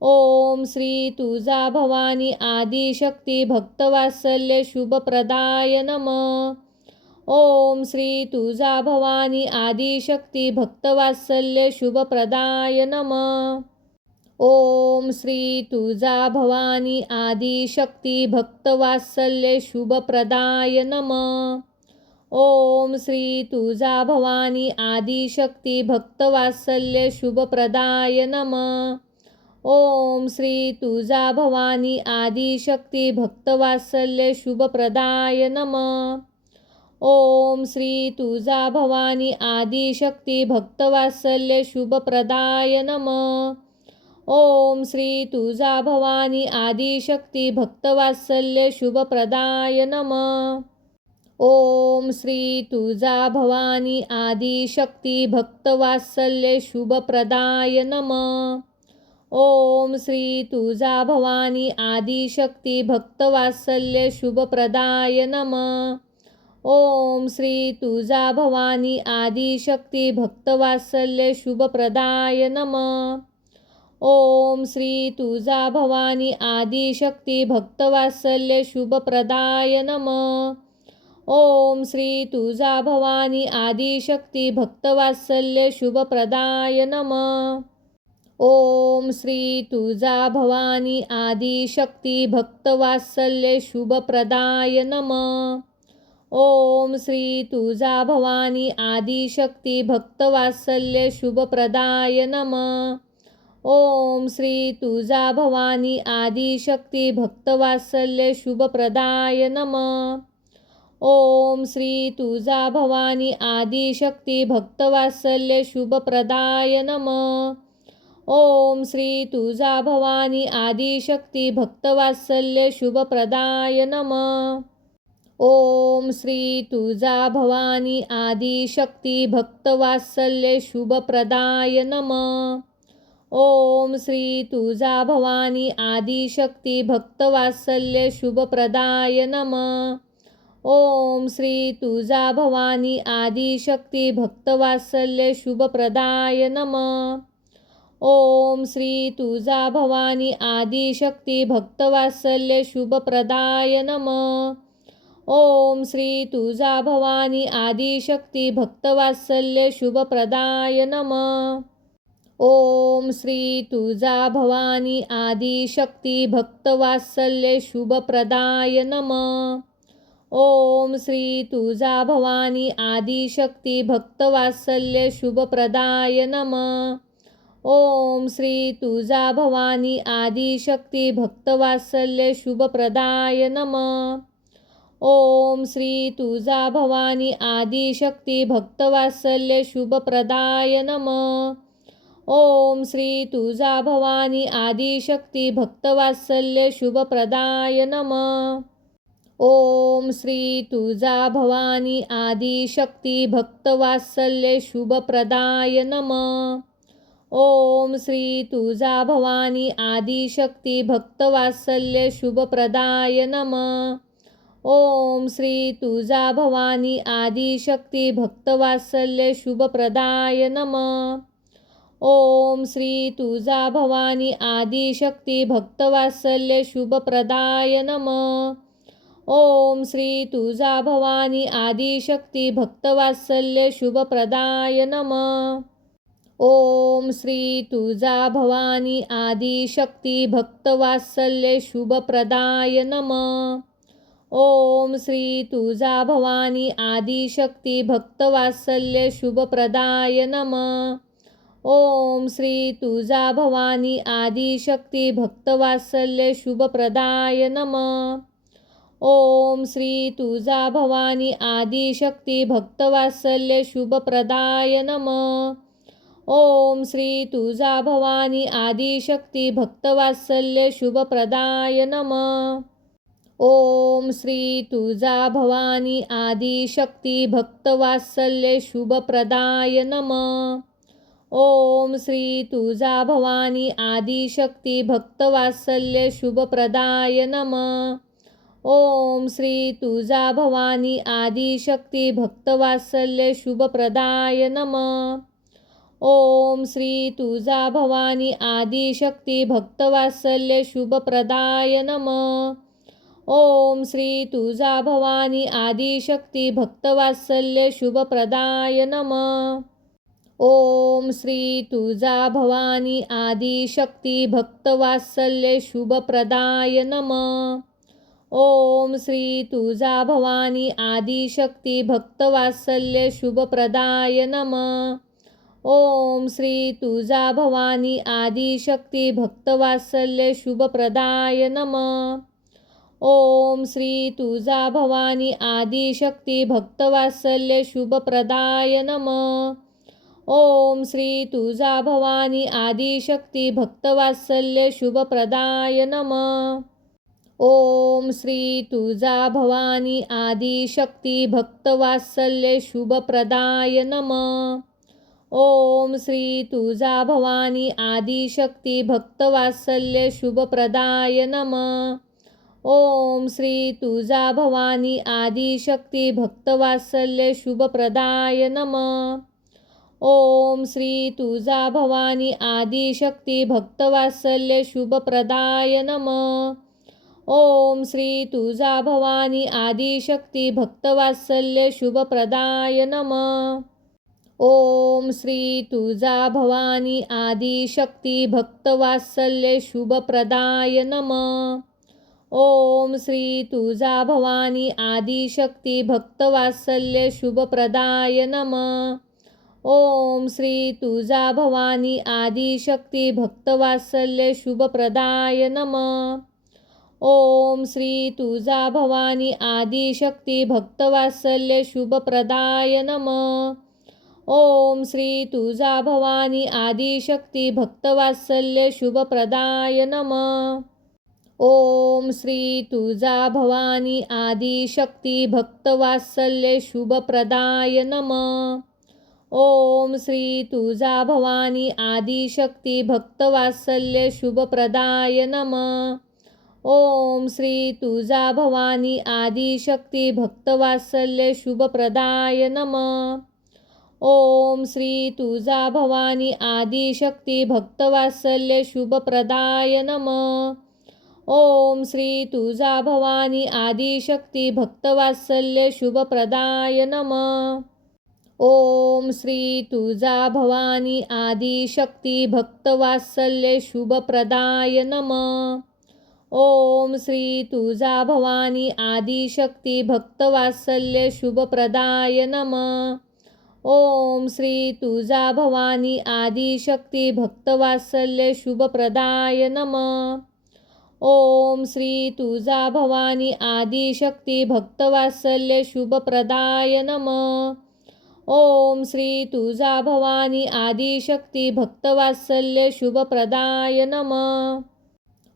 ओम श्री तुळजाभवानी आदिशक्ती भक्तवात्सल्य शुभप्रदाय नमः. ओम श्री तुळजाभवानी आदिशक्ती भक्तवात्सल्य शुभप्रदाय नमः. ओम श्री तुळजाभवानी आदिशक्ती भक्तवात्सल्य शुभप्रदाय नमः. ओम श्री तुळजाभवानी आदिशक्ती भक्तवात्सल्य शुभप्रदाय नमः. ओम श्री तुळजाभवानी आदिशक्ती भक्तवात्सल्य शुभप्रदाय नमः. ओम श्री तुळजाभवानी आदिशक्ती भक्तवात्सल्य शुभप्रदाय नमः. ओम श्री तुळजाभवानी आदिशक्ती भक्तवात्सल्य शुभप्रदाय नमः. ओम श्री तुळजाभवानी आदिशक्ती भक्तवात्सल्य शुभप्रदाय नमः. ओम श्री तुळजाभवानी आदिशक्ती भक्तवात्सल्य शुभप्रदाय नमः. ओम श्री तुळजाभवानी आदिशक्ती भक्तवात्सल्य शुभप्रदाय नमः. ओम श्री तुळजाभवानी आदिशक्ती भक्तवात्सल्य शुभप्रदाय नमः. ओम श्री तुळजाभवानी आदिशक्ती भक्तवात्सल्य शुभप्रदाय नमः. ओम श्री तुळजाभवानी आदिशक्ती भक्तवात्सल्य शुभप्रदाय नमः. ओम श्री तुळजाभवानी आदिशक्ती भक्तवात्सल्य शुभप्रदाय नमः. ओम श्री तुळजाभवानी आदिशक्ती भक्तवात्सल्य शुभप्रदाय नमः. ओम श्री तुळजाभवानी आदिशक्ती भक्तवात्सल्य शुभप्रदाय नमः. ओम श्री तुळजाभवानी आदिशक्ती भक्तवात्सल्य शुभप्रदाय नमः. ओम श्री तुळजाभवानी आदिशक्ती भक्तवात्सल्य शुभप्रदाय नमः. ओम श्री तुळजाभवानी आदिशक्ती भक्तवात्सल्य शुभप्रदाय नमः. ओम श्री तुळजाभवानी आदिशक्ती भक्तवात्सल्य शुभप्रदाय नमः. ओम श्री तुळजाभवानी आदिशक्ती भक्तवात्सल्य शुभप्रदाय नमः. ओम श्री तुळजाभवानी आदिशक्ती भक्तवात्सल्य शुभप्रदाय नमः. ओम श्री तुळजाभवानी आदिशक्ती भक्तवात्सल्य शुभप्रदाय नमः. ओम श्री तुळजाभवानी आदिशक्ती भक्तवात्सल्य शुभप्रदाय नमः. ओम श्री तुळजाभवानी आदिशक्ती भक्तवात्सल्य शुभप्रदाय नमः. ओम श्री तुळजाभवानी आदिशक्ती भक्तवात्सल्य शुभप्रदाय नमः. ओम श्री तुळजाभवानी आदिशक्ती भक्तवात्सल्य शुभप्रदाय नमः. ओम श्री तुळजाभवानी आदिशक्ती भक्तवात्सल्य शुभप्रदाय नमः. ओम श्री तुळजाभवानी आदिशक्ती भक्तवात्सल्य शुभप्रदाय नमः. ओम श्री तुळजाभवानी आदिशक्ती भक्तवात्सल्य शुभप्रदाय नमः. ओम श्री तुळजाभवानी आदिशक्ती भक्तवात्सल्य शुभप्रदाय नमः. ओम श्री तुळजाभवानी आदिशक्ती भक्तवात्सल्य शुभप्रदाय नमः. ओम श्री तुळजाभवानी आदिशक्ती भक्तवात्सल्य शुभप्रदाय नमः. ओम श्री तुळजाभवानी आदिशक्ती भक्तवात्सल्य शुभप्रदाय नमः. ओम श्री तुळजाभवानी आदिशक्ती भक्तवात्सल्य शुभप्रदाय नमः. ओम श्री तुळजाभवानी आदिशक्ती भक्तवात्सल्य शुभप्रदाय नमः. ओम श्री तुळजाभवानी आदिशक्ती भक्तवात्सल्य शुभप्रदाय नमः. ओम श्री तुळजाभवानी आदिशक्ती भक्तवात्सल्य शुभप्रदाय नमः. ओम श्री तुळजाभवानी आदिशक्ती भक्तवात्सल्य शुभप्रदाय नमः. ओम श्री तुळजाभवानी आदिशक्ती भक्तवात्सल्य शुभप्रदाय नमः. ओम श्री तुळजाभवानी आदिशक्ती भक्तवात्सल्य शुभप्रदाय नमः. ओम श्री तुळजाभवानी आदिशक्ती भक्तवात्सल्य शुभप्रदाय नमः. ओम श्री तुळजाभवानी आदिशक्ती भक्तवात्सल्य शुभप्रदाय नमः. ओम श्री तुळजाभवानी आदिशक्ती भक्तवात्सल्य शुभप्रदाय नमः. ओम श्री तुळजाभवानी आदिशक्ती भक्तवात्सल्य शुभप्रदाय नमः. ओम श्री तुळजाभवानी आदिशक्ती भक्तवात्सल्य शुभप्रदाय नमः. ओम श्री तुळजाभवानी आदिशक्ती भक्तवात्सल्य शुभप्रदाय नमः. ओम श्री तुळजाभवानी आदिशक्ती भक्तवात्सल्य शुभप्रदाय नमः. ओम श्री तुळजाभवानी आदिशक्ती भक्तवात्सल्य शुभप्रदाय नमः. ओम श्री तुळजाभवानी आदिशक्ती भक्तवात्सल्य शुभप्रदाय नमः. ओम श्री तुळजाभवानी आदिशक्ती भक्तवात्सल्य शुभप्रदाय नमः. ओम श्री तुळजाभवानी आदिशक्ती भक्तवात्सल्य शुभप्रदाय नमः. ओम श्री तुळजाभवानी आदिशक्ती भक्तवात्सल्य शुभप्रदाय नमः. ओम श्री तुळजाभवानी आदिशक्ती भक्तवात्सल्य शुभप्रदाय नमः. ओम श्री तुळजाभवानी आदिशक्ती भक्तवात्सल्य शुभप्रदाय नमः. ओम श्री तुळजाभवानी आदिशक्ती भक्तवात्सल्य शुभप्रदाय नमः. ओम श्री तुळजाभवानी आदिशक्ती भक्तवात्सल्य शुभप्रदाय नमः. ओम श्री तुळजाभवानी आदिशक्ती भक्तवात्सल्य शुभप्रदाय नमः. ओम श्री तुळजाभवानी आदिशक्ती भक्तवात्सल्य शुभप्रदाय नमः. ओम श्री तुळजाभवानी आदिशक्ती भक्तवात्सल्य शुभप्रदाय नमः. ओम श्री तुळजाभवानी आदिशक्ती भक्तवात्सल्य शुभप्रदाय नमः. ओम श्री तुळजाभवानी आदिशक्ती भक्तवात्सल्य शुभप्रदाय नमः. ओम श्री तुळजाभवानी आदिशक्ती भक्तवात्सल्य शुभप्रदाय नमः. ओम श्री तुळजाभवानी आदिशक्ती भक्तवात्सल्य शुभप्रदाय नमः. ओम श्री तुळजाभवानी आदिशक्ती भक्तवात्सल्य शुभप्रदाय नमः. ओम श्री तुळजाभवानी आदिशक्ती भक्तवात्सल्य शुभप्रदाय नमः. ओम श्री तुळजाभवानी आदिशक्ती भक्तवात्सल्य शुभप्रदाय नमः. ओम श्री तुळजाभवानी आदिशक्ती भक्तवात्सल्य शुभप्रदाय नमः.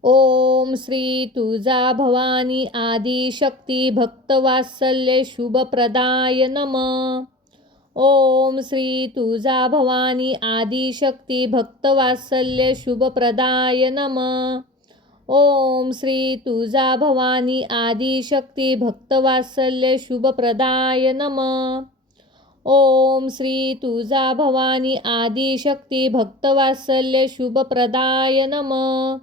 ओम श्री तुळजाभवानी आदिशक्ती भक्तवात्सल्य शुभप्रदाय नमः. ओम श्री तुळजाभवानी आदिशक्ती भक्तवात्सल्य शुभप्रदाय नमः. ओम श्री तुळजाभवानी आदिशक्ती भक्तवात्सल्य शुभप्रदाय नमः.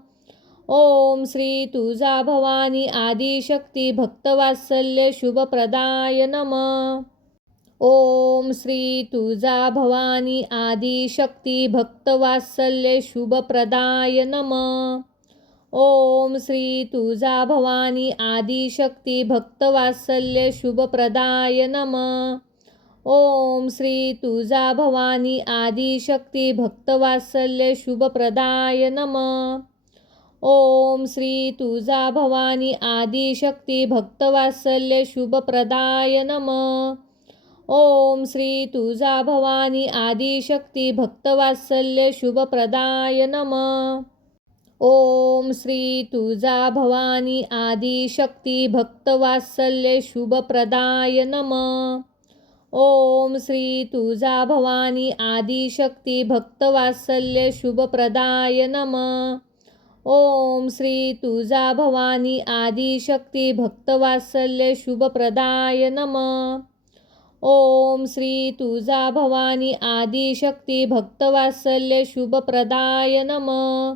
ओम श्री तुळजाभवानी आदिशक्ती भक्तवात्सल्य शुभप्रदाय नमः. ओम श्री तुळजाभवानी आदिशक्ती भक्तवात्सल्य शुभप्रदाय नमः. ओम श्री तुळजाभवानी आदिशक्ती भक्तवात्सल्य शुभप्रदाय नमः. ओम श्री तुळजाभवानी आदिशक्ती भक्तवात्सल्य शुभप्रदाय नमः. ओम श्री तुळजाभवानी आदिशक्ती भक्तवात्सल्य शुभप्रदाय नमः. ओम श्री तुळजाभवानी आदिशक्ती भक्तवात्सल्य शुभप्रदाय नमः. ओम श्री तुळजाभवानी आदिशक्ती भक्तवात्सल्य शुभप्रदाय नमः. ओम श्री तुळजाभवानी आदिशक्ती भक्तवात्सल्य शुभप्रदाय नमः. ओम श्री तुळजाभवानी आदिशक्ती भक्तवात्सल्य शुभप्रदाय नमः. ओम श्री तुळजाभवानी आदिशक्ती भक्तवात्सल्य शुभप्रदाय नमः.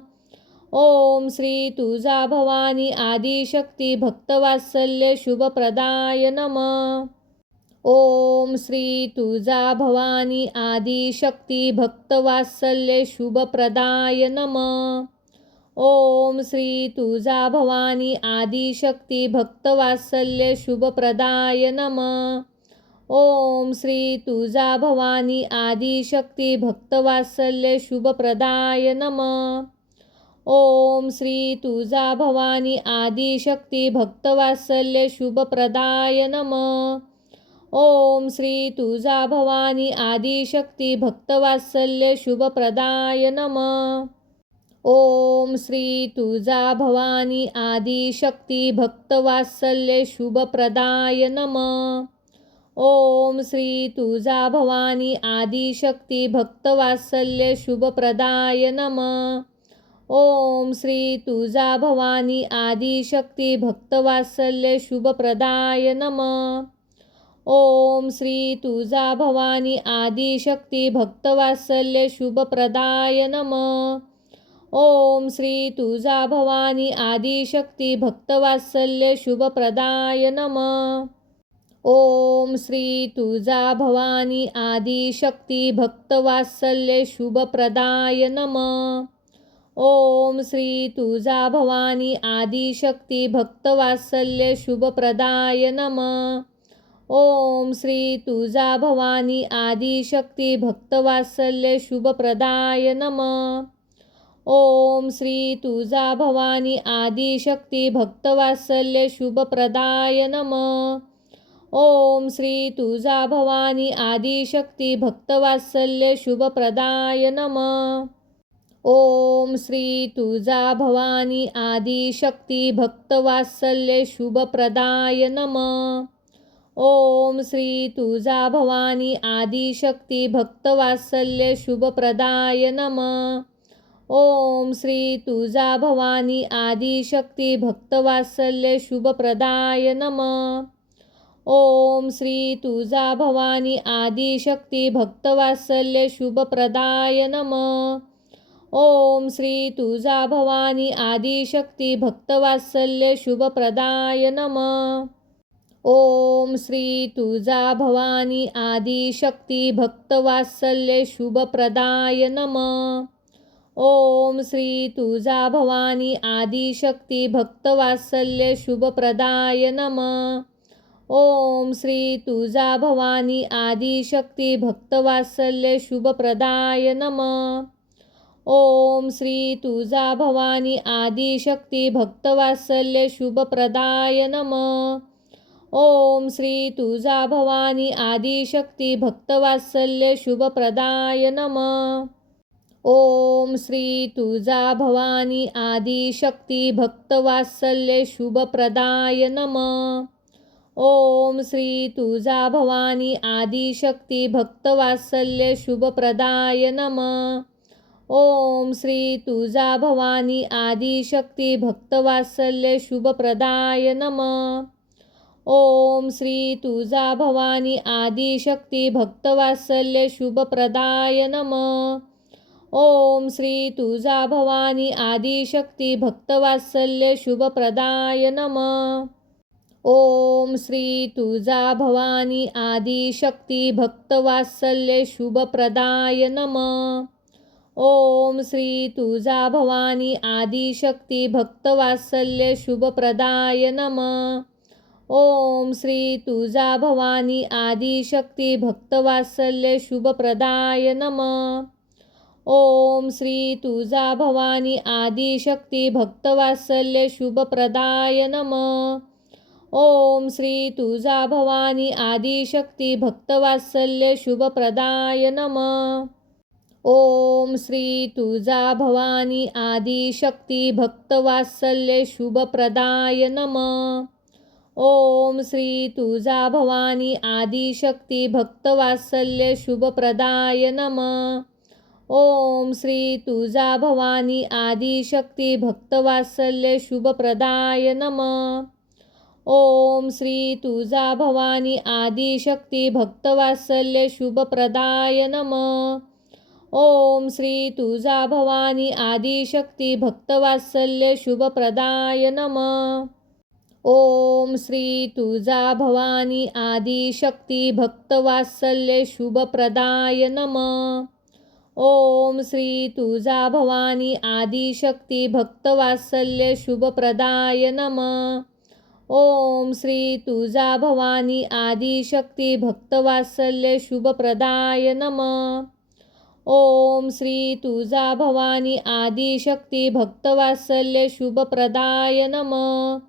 ओम श्री तुळजाभवानी आदिशक्ती भक्तवात्सल्य शुभप्रदाय नमः. ओम श्री तुळजाभवानी आदिशक्ती भक्तवात्सल्य शुभप्रदाय नमः. ओम श्री तुळजाभवानी आदिशक्ती भक्तवात्सल्य शुभप्रदाय नमः. ओम श्री तुळजाभवानी आदिशक्ती भक्तवात्सल्य शुभप्रदाय नमः. ओम श्री तुळजाभवानी आदिशक्ती भक्तवात्सल्य शुभप्रदाय नमः. ओम श्री तुळजाभवानी आदिशक्ती भक्तवात्सल्य शुभप्रदाय नमः. ओम श्री तुळजाभवानी आदिशक्ती भक्तवात्सल्य शुभप्रदाय नमः. ओम श्री तुळजाभवानी आदिशक्ती भक्तवात्सल्य शुभप्रदाय नमः. ओम श्री तुळजाभवानी आदिशक्ती भक्तवात्सल्य शुभप्रदाय नमः. ओम श्री तुळजाभवानी आदिशक्ती भक्तवात्सल्य शुभप्रदाय नमः. ओम श्री तुळजाभवानी आदिशक्ती भक्तवात्सल्य शुभप्रदाय नमः. ओम श्री तुळजाभवानी आदिशक्ती भक्तवात्सल्य शुभप्रदाय नमः. ओम श्री तुळजाभवानी आदिशक्ती भक्तवात्सल्य शुभप्रदाय नमः. ओम श्री तुळजाभवानी आदिशक्ती भक्तवात्सल्य शुभप्रदाय नमः. ओम श्री तुळजाभवानी आदिशक्ती भक्तवात्सल्य शुभप्रदाय नमः. ओम श्री तुळजाभवानी आदिशक्ती भक्तवात्सल्य शुभप्रदाय नमः. ओम श्री तुळजाभवानी आदिशक्ती भक्तवात्सल्य शुभप्रदाय नमः. ओम श्री तुळजाभवानी आदिशक्ती भक्तवात्सल्य शुभप्रदाय नमः. ओम श्री तुळजाभवानी आदिशक्ती भक्तवात्सल्य शुभप्रदाय नमः. ओम श्री तुळजाभवानी आदिशक्ती भक्तवात्सल्य शुभप्रदाय नमः. ओम श्री तुळजाभवानी आदिशक्ती भक्तवात्सल्य शुभप्रदाय नमः. ओम श्री तुळजाभवानी आदिशक्ती भक्तवात्सल्य शुभप्रदाय नमः. ओम श्री तुळजाभवानी आदिशक्ती भक्तवात्सल्य शुभप्रदाय नमः. ओम श्री तुळजाभवानी आदिशक्ती भक्तवात्सल्य शुभप्रदाय नमः. ओम श्री तुळजाभवानी आदिशक्ती भक्तवात्सल्य शुभप्रदाय नमः. ओम श्री तुळजाभवानी आदिशक्ती भक्तवात्सल्य शुभप्रदाय नमः. ओम श्री तुळजाभवानी आदिशक्ती भक्तवात्सल्य शुभप्रदाय नमः. ओम श्री तुळजाभवानी आदिशक्ती भक्तवात्सल्य शुभप्रदाय नमः. ओम श्री तुळजाभवानी आदिशक्ती भक्तवात्सल्य शुभप्रदाय नमः. ओम श्री तुळजाभवानी आदिशक्ती भक्तवात्सल्य शुभप्रदाय नमः. ओम श्री तुळजाभवानी आदिशक्ती भक्तवात्सल्य शुभप्रदाय नमः. ओम श्री तुळजाभवानी आदिशक्ती भक्तवात्सल्य शुभप्रदाय नमः. ओम श्री तुळजाभवानी आदिशक्ती भक्तवात्सल्य शुभप्रदाय नमः. ओम श्री तुळजाभवानी आदिशक्ती भक्तवात्सल्य शुभप्रदाय नमः. ओम श्री तुळजाभवानी आदिशक्ती भक्तवात्सल्य शुभप्रदाय नमः. ओम श्री तुळजाभवानी आदिशक्ती भक्तवात्सल्य शुभप्रदाय नमः. ओम श्री तुळजाभवानी आदिशक्ती भक्तवात्सल्य शुभप्रदाय नमः. ओम श्री तुळजाभवानी आदिशक्ती भक्तवात्सल्य शुभप्रदाय नमः. ओम श्री तुळजाभवानी आदिशक्ती भक्तवात्सल्य शुभप्रदाय नमः. ओम श्री तुळजाभवानी आदिशक्ती भक्तवात्सल्य शुभप्रदाय नमः. ओम श्री तुळजाभवानी आदिशक्ती भक्तवात्सल्य शुभप्रदाय नमः. ओम श्री तुळजाभवानी आदिशक्ती भक्तवात्सल्य शुभप्रदाय नमः. ओम श्री तुळजाभवानी आदिशक्ती भक्तवात्सल्य शुभप्रदाय नमः. ओम श्री तुळजाभवानी आदिशक्ती भक्तवात्सल्य शुभप्रदाय नमः. ओम श्री तुळजाभवानी आदिशक्ती भक्तवात्सल्य शुभप्रदाय नमः.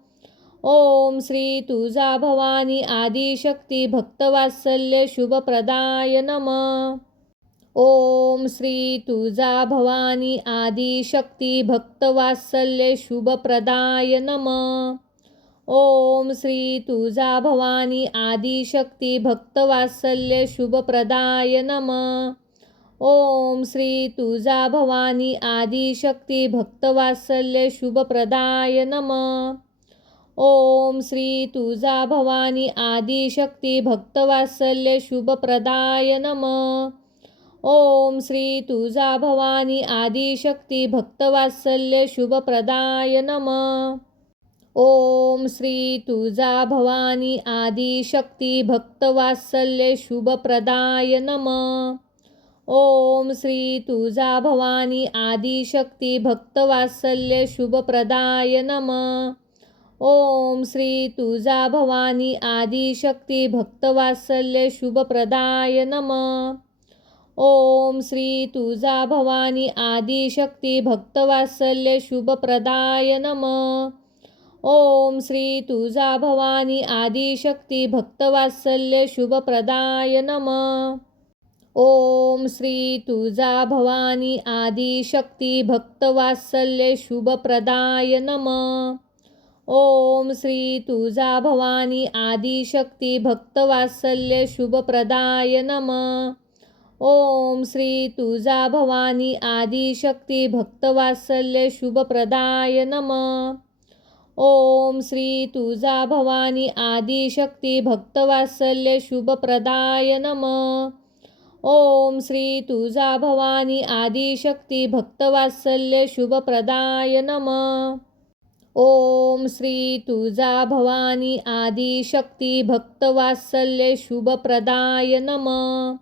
ओम श्री तुळजाभवानी आदिशक्ती भक्तवात्सल्य शुभप्रदाय नमः. ओम श्री तुळजाभवानी आदिशक्ती भक्तवात्सल्य शुभप्रदाय नमः. ओम श्री तुळजाभवानी आदिशक्ती भक्तवात्सल्य शुभप्रदाय नमः. ओम श्री तुळजाभवानी आदिशक्ती भक्तवात्सल्य शुभप्रदाय नमः. ओम श्री तुळजाभवानी आदिशक्ती भक्तवात्सल्य शुभप्रदाय नमः. ओम श्री तुळजाभवानी आदिशक्ती भक्तवात्सल्य शुभप्रदाय नमः. ओम श्री तुळजाभवानी आदिशक्ती भक्तवात्सल्य शुभप्रदाय नमः. ओम श्री तुळजाभवानी आदिशक्ती भक्तवात्सल्य शुभप्रदाय नमः. ओम श्री तुळजाभवानी आदिशक्ती भक्तवात्सल्य शुभप्रदाय नमः. ओम श्री तुळजाभवानी आदिशक्ती भक्तवात्सल्य शुभप्रदाय नमः. ओम श्री तुळजाभवानी आदिशक्ती भक्तवात्सल्य शुभप्रदाय नमः. ओम श्री तुळजाभवानी आदिशक्ती भक्तवात्सल्य शुभप्रदाय नमः. ओम श्री तुळजाभवानी आदिशक्ती भक्तवात्सल्य शुभप्रदाय नमः. ओम श्री तुळजाभवानी आदिशक्ती भक्तवात्सल्य शुभप्रदाय नमः. ओम श्री तुळजाभवानी आदिशक्ती भक्तवात्सल्य शुभप्रदाय नमः. ओम श्री तुळजाभवानी आदिशक्ती भक्तवात्सल्य शुभप्रदाय नमः. ओम श्री तुळजाभवानी आदिशक्ती भक्तवात्सल्य शुभप्रदाय नमः.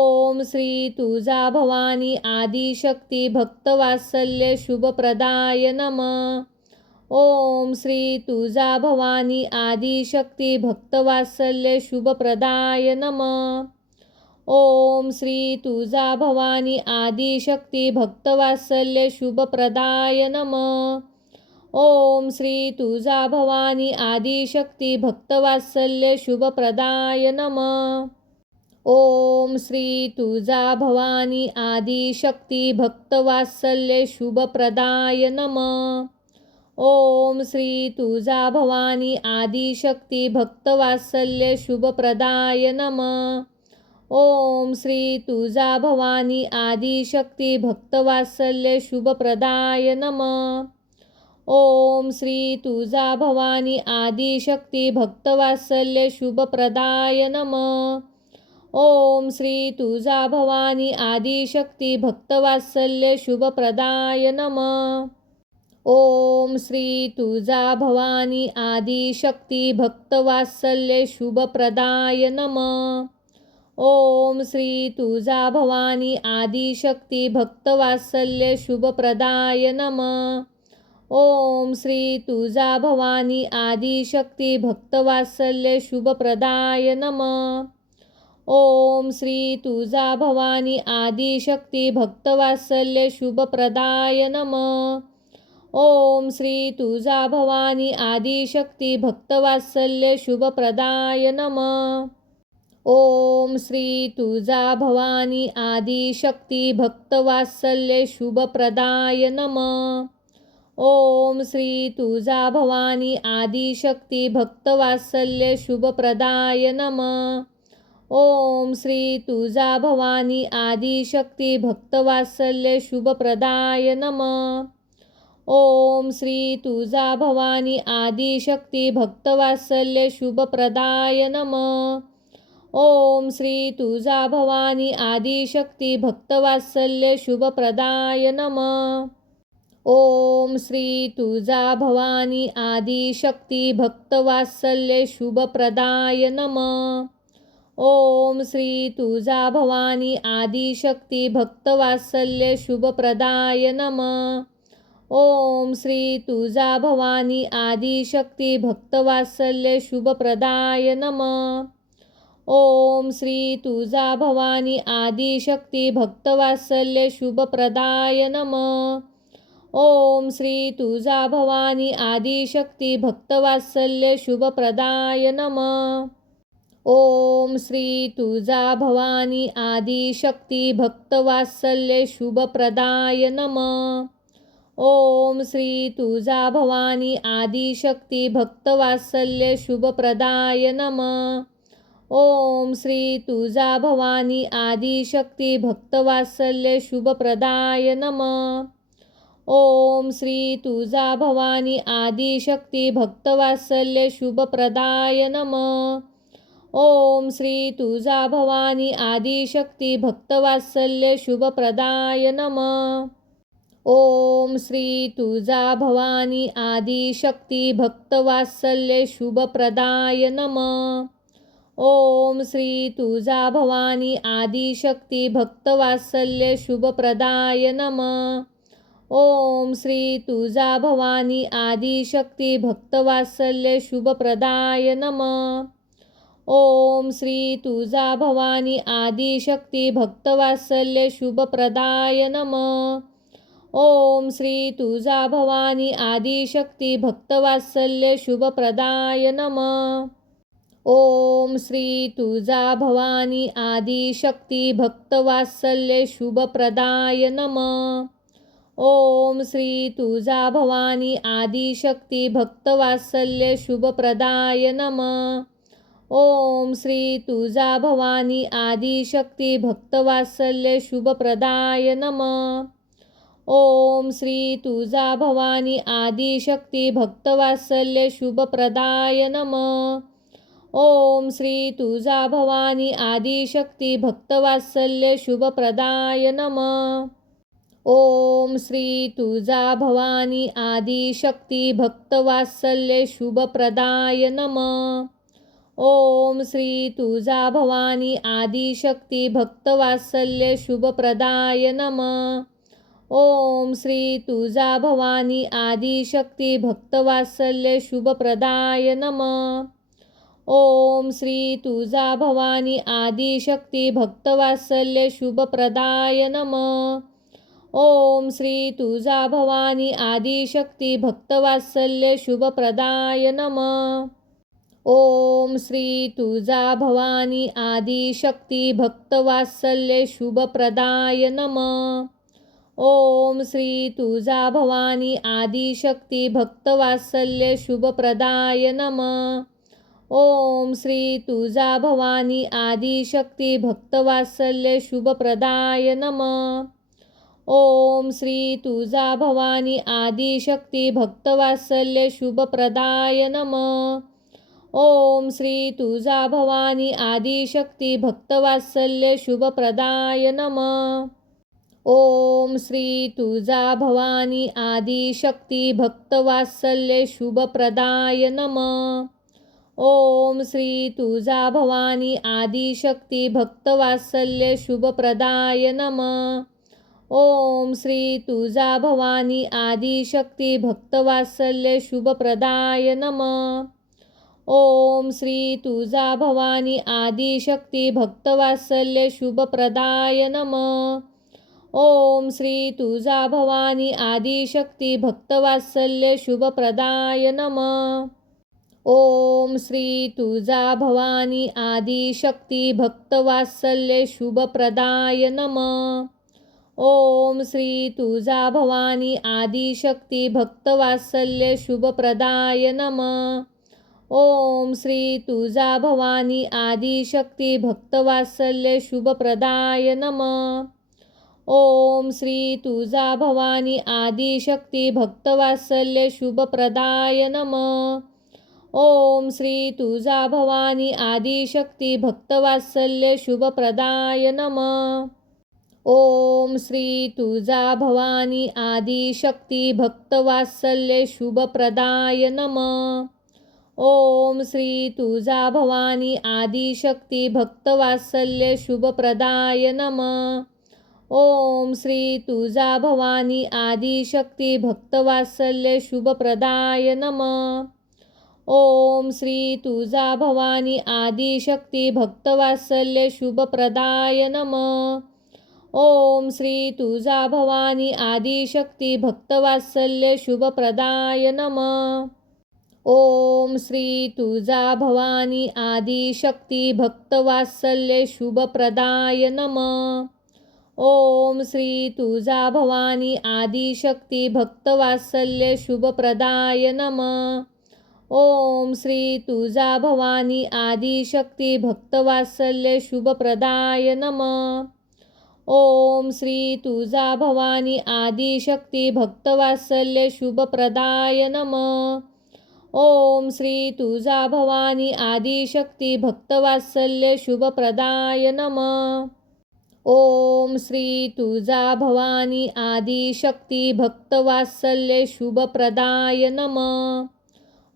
ओम श्री तुळजाभवानी आदिशक्ती भक्तवात्सल्य शुभप्रदाय नमः. ओम श्री तुळजाभवानी आदिशक्ती भक्तवात्सल्य शुभप्रदाय नमः. ओम श्री तुळजाभवानी आदिशक्ती भक्तवात्सल्य शुभप्रदाय नमः. ओम श्री तुळजाभवानी आदिशक्ती भक्तवात्सल्य शुभप्रदाय नमः. ओम श्री तुळजाभवानी आदिशक्ती भक्तवात्सल्य शुभप्रदाय नमः. ओम श्री तुळजाभवानी आदिशक्ती भक्तवात्सल्य शुभप्रदाय नमः. ओम श्री तुळजाभवानी आदिशक्ती भक्तवात्सल्य शुभप्रदाय नमः. ओम श्री तुळजाभवानी आदिशक्ती भक्तवात्सल्य शुभप्रदाय नमः. ओम श्री तुळजाभवानी आदिशक्ती भक्तवात्सल्य शुभप्रदाय नमः. ओम श्री तुळजाभवानी आदिशक्ती भक्तवात्सल्य शुभप्रदाय नमः. ओम श्री तुळजाभवानी आदिशक्ती भक्तवात्सल्य शुभप्रदाय नमः. ओम श्री तुळजाभवानी आदिशक्ती भक्तवात्सल्य शुभप्रदाय नमः. ओम श्री तुळजाभवानी आदिशक्ती भक्तवात्सल्य शुभप्रदाय नमः. ओम श्री तुळजाभवानी आदिशक्ती भक्तवात्सल्य शुभप्रदाय नमः. ओम श्री तुळजाभवानी आदिशक्ती भक्तवात्सल्य शुभप्रदाय नमः. ओम श्री तुळजाभवानी आदिशक्ती भक्तवात्सल्य शुभप्रदाय नमः. ओम श्री तुळजाभवानी आदिशक्ती भक्तवात्सल्य शुभप्रदाय नमः. ओम श्री तुळजाभवानी आदिशक्ती भक्तवात्सल्य शुभप्रदाय नमः. ओम श्री तुळजाभवानी आदिशक्ती भक्तवात्सल्य शुभप्रदाय नमः. ओम श्री तुळजाभवानी आदिशक्ती भक्तवात्सल्य शुभप्रदाय नमः. ओम श्री तुळजाभवानी आदिशक्ती भक्तवात्सल्य शुभप्रदाय नमः. ओम श्री तुळजाभवानी आदिशक्ती भक्तवात्सल्य शुभप्रदाय नमः. ओम श्री तुळजाभवानी आदिशक्ती भक्तवात्सल्य शुभप्रदाय नमः. ओम श्री तुळजाभवानी आदिशक्ती भक्तवात्सल्य शुभप्रदाय नमः. ओम श्री तुळजाभवानी आदिशक्ती भक्तवात्सल्य शुभप्रदाय नमः. ओम श्री तुळजाभवानी आदिशक्ती भक्तवात्सल्य शुभप्रदाय नमः. ओम श्री तुळजाभवानी आदिशक्ती भक्तवात्सल्य शुभप्रदाय नमः. ओम श्री तुळजाभवानी आदिशक्ती भक्तवात्सल्य शुभप्रदाय नमः. ओम श्री तुळजाभवानी आदिशक्ती भक्तवात्सल्य शुभप्रदाय नमः. ओम श्री तुळजाभवानी आदिशक्ती भक्तवात्सल्य शुभप्रदाय नमः. ओम श्री तुळजाभवानी आदिशक्ती भक्तवात्सल्य शुभप्रदाय नमः. ओम श्री तुळजाभवानी आदिशक्ती भक्तवात्सल्य शुभप्रदाय नमः. ओम श्री तुळजाभवानी आदिशक्ती भक्तवात्सल्य शुभप्रदाय नमः. ओम श्री तुळजाभवानी आदिशक्ती भक्तवात्सल्य शुभप्रदाय नमः. ओम श्री तुळजाभवानी आदिशक्ती भक्तवात्सल्य शुभप्रदाय नमः. ओम श्री तुळजाभवानी आदिशक्ती भक्तवात्सल्य शुभप्रदाय नमः. ओम श्री तुळजाभवानी आदिशक्ती भक्तवात्सल्य शुभप्रदाय नमः. ओम श्री तुळजाभवानी आदिशक्ती भक्तवात्सल्य शुभप्रदाय नमः. ओम श्री तुळजाभवानी आदिशक्ती भक्तवात्सल्य शुभप्रदाय नमः. ओम श्री तुळजाभवानी आदिशक्ती भक्तवात्सल्य शुभप्रदाय नमः. ओम श्री तुळजाभवानी आदिशक्ती भक्तवात्सल्य शुभप्रदाय नमः. ओम श्री तुळजाभवानी आदिशक्ती भक्तवात्सल्य शुभप्रदाय नमः. ओम श्री तुळजाभवानी आदिशक्ती भक्तवात्सल्य शुभप्रदाय नमः. ओम श्री तुळजाभवानी आदिशक्ती भक्तवात्सल्य शुभप्रदाय नमः. ओम श्री तुळजाभवानी आदिशक्ती भक्तवात्सल्य शुभप्रदाय नमः. ओम श्री तुळजाभवानी आदिशक्ती भक्तवात्सल्य शुभप्रदाय नमः. ओम श्री तुळजाभवानी आदिशक्ती भक्तवात्सल्य शुभप्रदाय नमः. ओम श्री तुळजाभवानी आदिशक्ती भक्तवात्सल्य शुभप्रदाय नमः. ओम श्री तुळजाभवानी आदिशक्ती भक्तवात्सल्य शुभप्रदाय नमः. ओम श्री तुळजाभवानी आदिशक्ती भक्तवात्सल्य शुभप्रदाय नमः. ओम श्री तुळजाभवानी आदिशक्ती भक्तवात्सल्य शुभप्रदाय नमः. ओम श्री तुळजाभवानी आदिशक्ती भक्तवात्सल्य शुभप्रदाय नमः. ओम श्री तुळजाभवानी आदिशक्ती भक्तवात्सल्य शुभप्रदाय नमः. ओम श्री तुळजाभवानी आदिशक्ती भक्तवात्सल्य शुभप्रदाय नमः. ओम श्री तुळजाभवानी आदिशक्ती भक्तवात्सल्य शुभप्रदाय नमः. ओम श्री तुळजाभवानी आदिशक्ती भक्तवात्सल्य शुभप्रदाय नमः. ओम श्री तुळजाभवानी आदिशक्ती भक्तवात्सल्य शुभप्रदाय नमः. ओम श्री तुळजाभवानी आदिशक्ती भक्तवात्सल्य शुभप्रदाय नमः. ओम श्री तुळजाभवानी आदिशक्ती भक्तवात्सल्य शुभप्रदाय नमः. ओम श्री तुळजाभवानी आदिशक्ती भक्तवात्सल्य शुभप्रदाय नमः. ओम श्री तुळजाभवानी आदिशक्ती भक्तवात्सल्य शुभप्रदाय नमः. ओम श्री तुळजाभवानी आदिशक्ती भक्तवात्सल्य शुभप्रदाय नमः. ओम श्री तुळजाभवानी आदिशक्ती भक्तवात्सल्य शुभप्रदाय नमः. ओम श्री तुळजाभवानी आदिशक्ती भक्तवात्सल्य शुभप्रदाय नमः. ओम श्री तुळजाभवानी आदिशक्ती भक्तवात्सल्य शुभप्रदाय नमः. ओम श्री तुळजाभवानी आदिशक्ती भक्तवात्सल्य शुभप्रदाय नमः. ओम श्री तुळजाभवानी आदिशक्ती भक्तवात्सल्य शुभप्रदाय नमः. ओम श्री तुळजाभवानी आदिशक्ती भक्तवात्सल्य शुभप्रदाय नमः. ओम श्री तुळजाभवानी आदिशक्ती भक्तवात्सल्य शुभप्रदाय नमः. ओम श्री तुळजाभवानी आदिशक्ती भक्तवात्सल्य शुभप्रदाय नमः.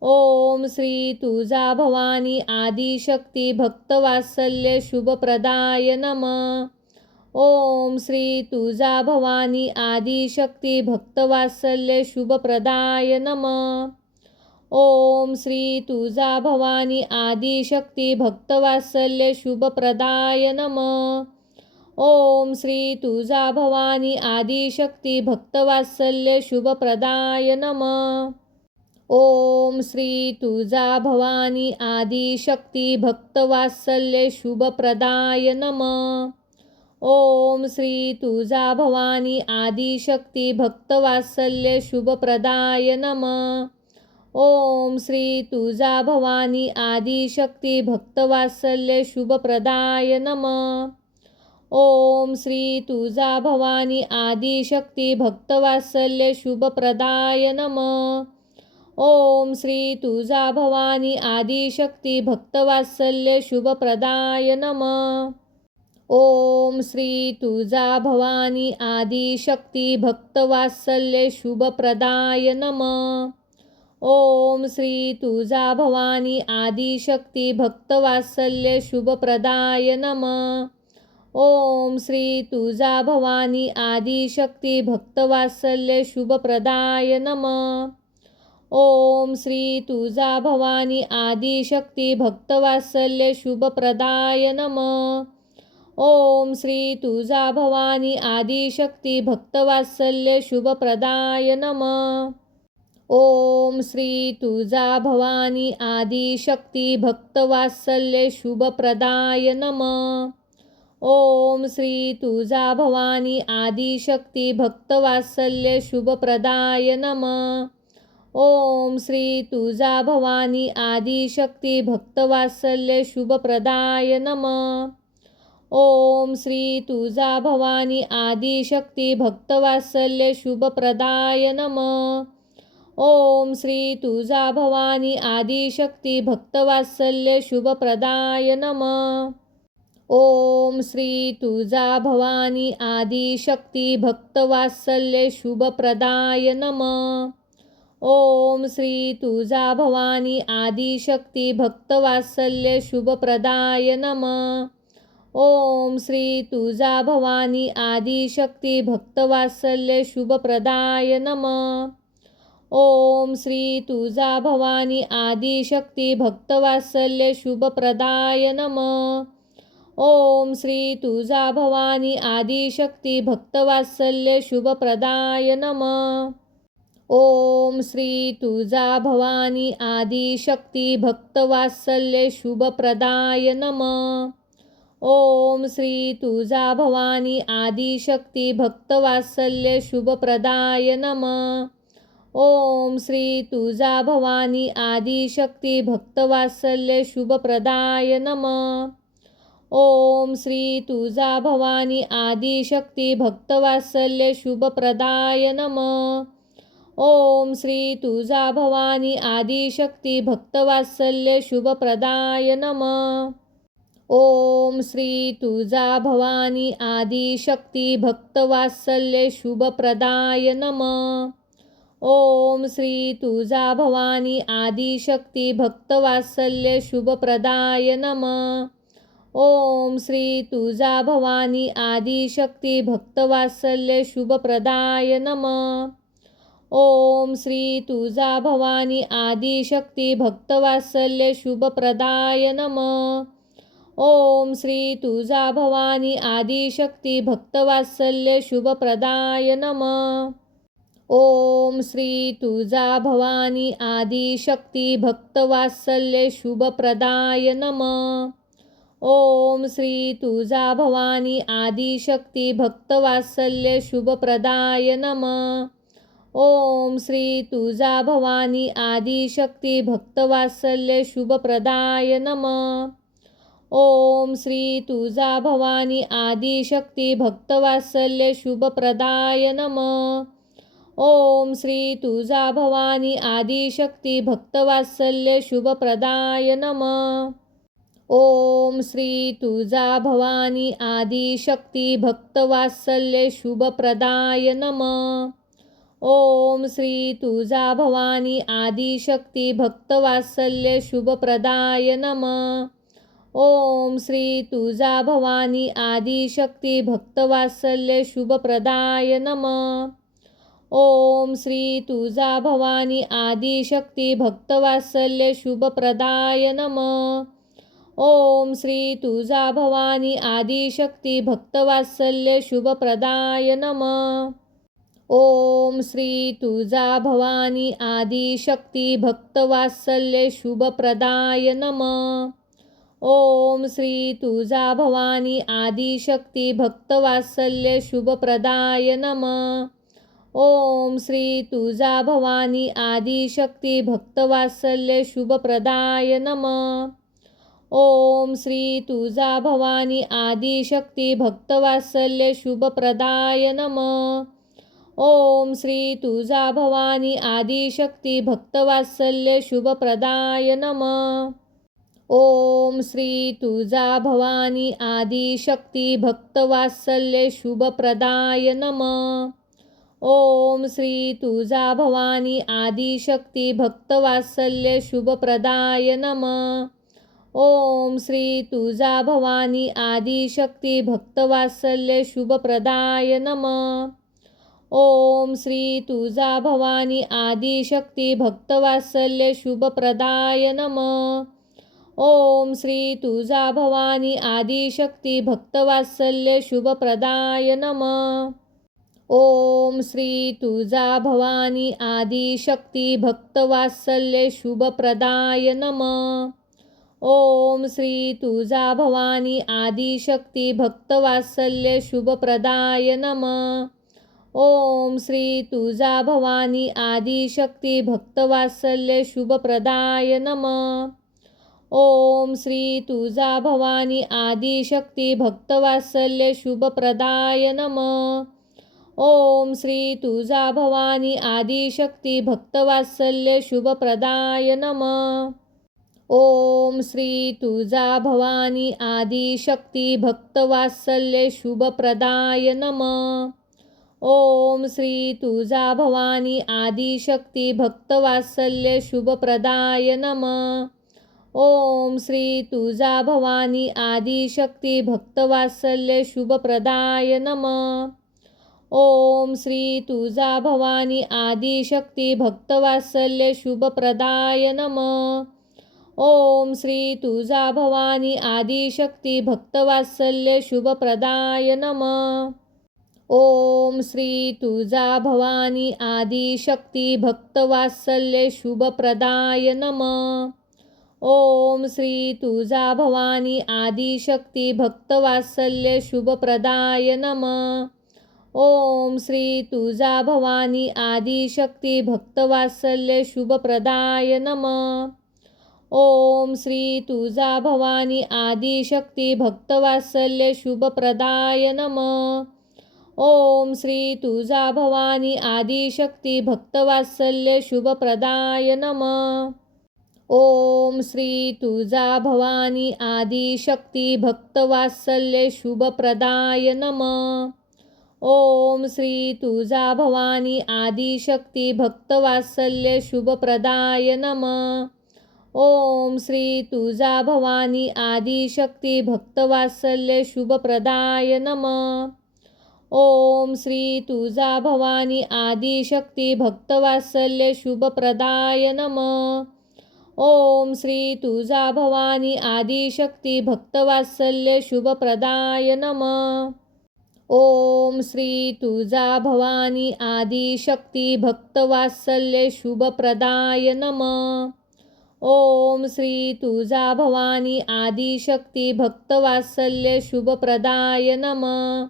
ओम श्री तुळजाभवानी आदिशक्ती भक्तवात्सल्य शुभप्रदाय नमः. ओम श्री तुळजाभवानी आदिशक्ती भक्तवात्सल्य शुभप्रदाय नमः. ओम श्री तुळजाभवानी आदिशक्ती भक्तवात्सल्य शुभप्रदाय नमः. ओम श्री तुळजाभवानी आदिशक्ती भक्तवात्सल्य शुभप्रदाय नमः. ओम श्री तुळजाभवानी आदिशक्ती भक्तवात्सल्य शुभप्रदाय नमः. ओम श्री तुळजाभवानी आदिशक्ती भक्तवात्सल्य शुभप्रदाय नमः. ओम श्री तुळजाभवानी आदिशक्ती भक्तवात्सल्य शुभप्रदाय नमः. ओम श्री तुळजाभवानी आदिशक्ती भक्तवात्सल्य शुभप्रदाय नमः. ओम श्री तुळजाभवानी आदिशक्ती भक्तवात्सल्य शुभप्रदाय नमः. ओम श्री तुळजाभवानी आदिशक्ती भक्तवात्सल्य शुभप्रदाय नमः. ओम श्री तुळजाभवानी आदिशक्ती भक्तवात्सल्य शुभप्रदाय नमः. ओम श्री तुळजाभवानी आदिशक्ती भक्तवात्सल्य शुभप्रदाय नमः. ओम श्री तुळजाभवानी आदिशक्ती भक्तवात्सल्य शुभप्रदाय नमः. ओम श्री तुळजाभवानी आदिशक्ती भक्तवात्सल्य शुभप्रदाय नमः. ओम श्री तुळजाभवानी आदिशक्ती भक्तवात्सल्य शुभप्रदाय नमः. ओम श्री तुळजाभवानी आदिशक्ती भक्तवात्सल्य शुभप्रदाय नमः. ओम श्री तुळजाभवानी आदिशक्ती भक्तवात्सल्य शुभप्रदाय नमः. ओम श्री तुळजाभवानी आदिशक्ती भक्तवात्सल्य शुभप्रदाय नमः. ओम श्री तुळजाभवानी आदिशक्ती भक्तवात्सल्य शुभप्रदाय नमः. ओम श्री तुळजाभवानी आदिशक्ती भक्तवात्सल्य शुभप्रदाय नमः. ओम श्री तुळजाभवानी आदिशक्ती भक्तवात्सल्य शुभप्रदाय नमः. ओम श्री तुळजाभवानी आदिशक्ती भक्तवात्सल्य शुभप्रदाय नमः. ओम श्री तुळजाभवानी आदिशक्ती भक्तवात्सल्य शुभप्रदाय नमः. ओम श्री तुळजाभवानी आदिशक्ती भक्तवात्सल्य शुभप्रदाय नमः. ओम श्री तुळजाभवानी आदिशक्ती भक्तवात्सल्य शुभप्रदाय नमः. ओम श्री तुळजाभवानी आदिशक्ती भक्तवात्सल्य शुभप्रदाय नमः. ओम श्री तुळजाभवानी आदिशक्ती भक्तवात्सल्य शुभप्रदाय नमः. ओम श्री तुळजाभवानी आदिशक्ती भक्तवात्सल्य शुभप्रदाय नमः. ओम श्री तुळजाभवानी आदिशक्ती भक्तवात्सल्य शुभप्रदाय नमः. ओम श्री तुळजाभवानी आदिशक्ती भक्तवात्सल्य शुभप्रदाय नमः. ओम श्री तुळजाभवानी आदिशक्ती भक्तवात्सल्य शुभप्रदाय नमः. ओम श्री तुळजाभवानी आदिशक्ती भक्तवात्सल्य शुभप्रदाय नमः. ओम श्री तुळजाभवानी आदिशक्ती भक्तवात्सल्य शुभप्रदाय नमः. ओम श्री तुळजाभवानी आदिशक्ती भक्तवात्सल्य शुभप्रदाय नमः. ओम श्री तुळजाभवानी आदिशक्ती भक्तवात्सल्य शुभप्रदाय नमः. ओम श्री तुळजाभवानी आदिशक्ती भक्तवात्सल्य शुभप्रदाय नमः. ओम श्री तुळजाभवानी आदिशक्ती भक्तवात्सल्य शुभप्रदाय नमः. ओम श्री तुळजाभवानी आदिशक्ती भक्तवात्सल्य शुभप्रदाय नमः. ओम श्री तुळजाभवानी आदिशक्ती भक्तवात्सल्य शुभप्रदाय नमः. ओम श्री तुळजाभवानी आदिशक्ती भक्तवात्सल्य शुभप्रदाय नमः. ओम श्री तुळजाभवानी आदिशक्ती भक्तवात्सल्य शुभप्रदाय नमः. ओम श्री तुळजाभवानी आदिशक्ती भक्तवात्सल्य शुभप्रदाय नमः. ओम श्री तुळजाभवानी आदिशक्ती भक्तवात्सल्य शुभप्रदाय नमः. ओम श्री तुळजाभवानी आदिशक्ती भक्तवात्सल्य शुभप्रदाय नमः. ओम श्री तुळजाभवानी आदिशक्ती भक्तवात्सल्य शुभप्रदाय नमः. ओम श्री तुळजाभवानी आदिशक्ती भक्तवात्सल्य शुभप्रदाय नमः. ओम श्री तुळजाभवानी आदिशक्ती भक्तवात्सल्य शुभप्रदाय नमः. ओम श्री तुळजाभवानी आदिशक्ती भक्तवात्सल्य शुभप्रदाय नमः. ओम श्री तुळजाभवानी आदिशक्ती भक्तवात्सल्य शुभप्रदाय नमः. ओम श्री तुळजाभवानी आदिशक्ती भक्तवात्सल्य शुभप्रदाय नमः. ओम श्री तुळजाभवानी आदिशक्ती भक्तवात्सल्य शुभप्रदाय नमः. ओम श्री तुळजाभवानी आदिशक्ती भक्तवात्सल्य शुभप्रदाय नमः. ओम श्री तुळजाभवानी आदिशक्ती भक्तवात्सल्य शुभप्रदाय नमः. ओम श्री तुळजाभवानी आदिशक्ती भक्तवात्सल्य शुभप्रदाय नमः. ओम श्री तुळजाभवानी आदिशक्ती भक्तवात्सल्य शुभप्रदाय नमः. ओम श्री तुळजाभवानी आदिशक्ती भक्तवात्सल्य शुभप्रदाय नमः. ओम श्री तुळजाभवानी आदिशक्ती भक्तवात्सल्य शुभप्रदाय नमः. ओम श्री तुळजाभवानी आदिशक्ती भक्तवात्सल्य शुभप्रदाय नमः. ओम श्री तुळजाभवानी आदिशक्ती भक्तवात्सल्य शुभप्रदाय नमः. ओम श्री तुळजाभवानी आदिशक्ती भक्तवात्सल्य शुभप्रदाय नमः. ओम श्री तुळजाभवानी आदिशक्ती भक्तवात्सल्य शुभप्रदाय नमः. ओम श्री तुळजाभवानी आदिशक्ती भक्तवात्सल्य शुभप्रदाय नमः. ओम श्री तुळजाभवानी आदिशक्ती भक्तवात्सल्य शुभप्रदाय नमः. ओम श्री तुळजाभवानी आदिशक्ती भक्तवात्सल्य शुभप्रदाय नमः. ओम श्री तुळजाभवानी आदिशक्ती भक्तवात्सल्य शुभप्रदाय नमः. ओम श्री तुळजाभवानी आदिशक्ती भक्तवात्सल्य शुभप्रदाय नमः. ओम श्री तुळजाभवानी आदिशक्ती भक्तवात्सल्य शुभप्रदाय नमः. ओम श्री तुळजाभवानी आदिशक्ती भक्तवात्सल्य शुभप्रदाय नमः. ओम श्री तुळजाभवानी आदिशक्ती भक्तवात्सल्य शुभप्रदाय नमः. ओम श्री तुळजाभवानी आदिशक्ती भक्तवात्सल्य शुभप्रदाय नमः. ओम श्री तुळजाभवानी आदिशक्ती भक्तवात्सल्य शुभप्रदाय नमः. ओम श्री तुळजाभवानी आदिशक्ती भक्तवात्सल्य शुभप्रदाय नमः. ओम श्री तुळजाभवानी आदिशक्ती भक्तवात्सल्य शुभप्रदाय नमः. ओम श्री तुळजाभवानी आदिशक्ती भक्तवात्सल्य शुभप्रदाय नमः. ओम श्री तुळजाभवानी आदिशक्ती भक्तवात्सल्य शुभप्रदाय नमः. ओम श्री तुळजाभवानी आदिशक्ती भक्तवात्सल्य शुभप्रदाय नमः.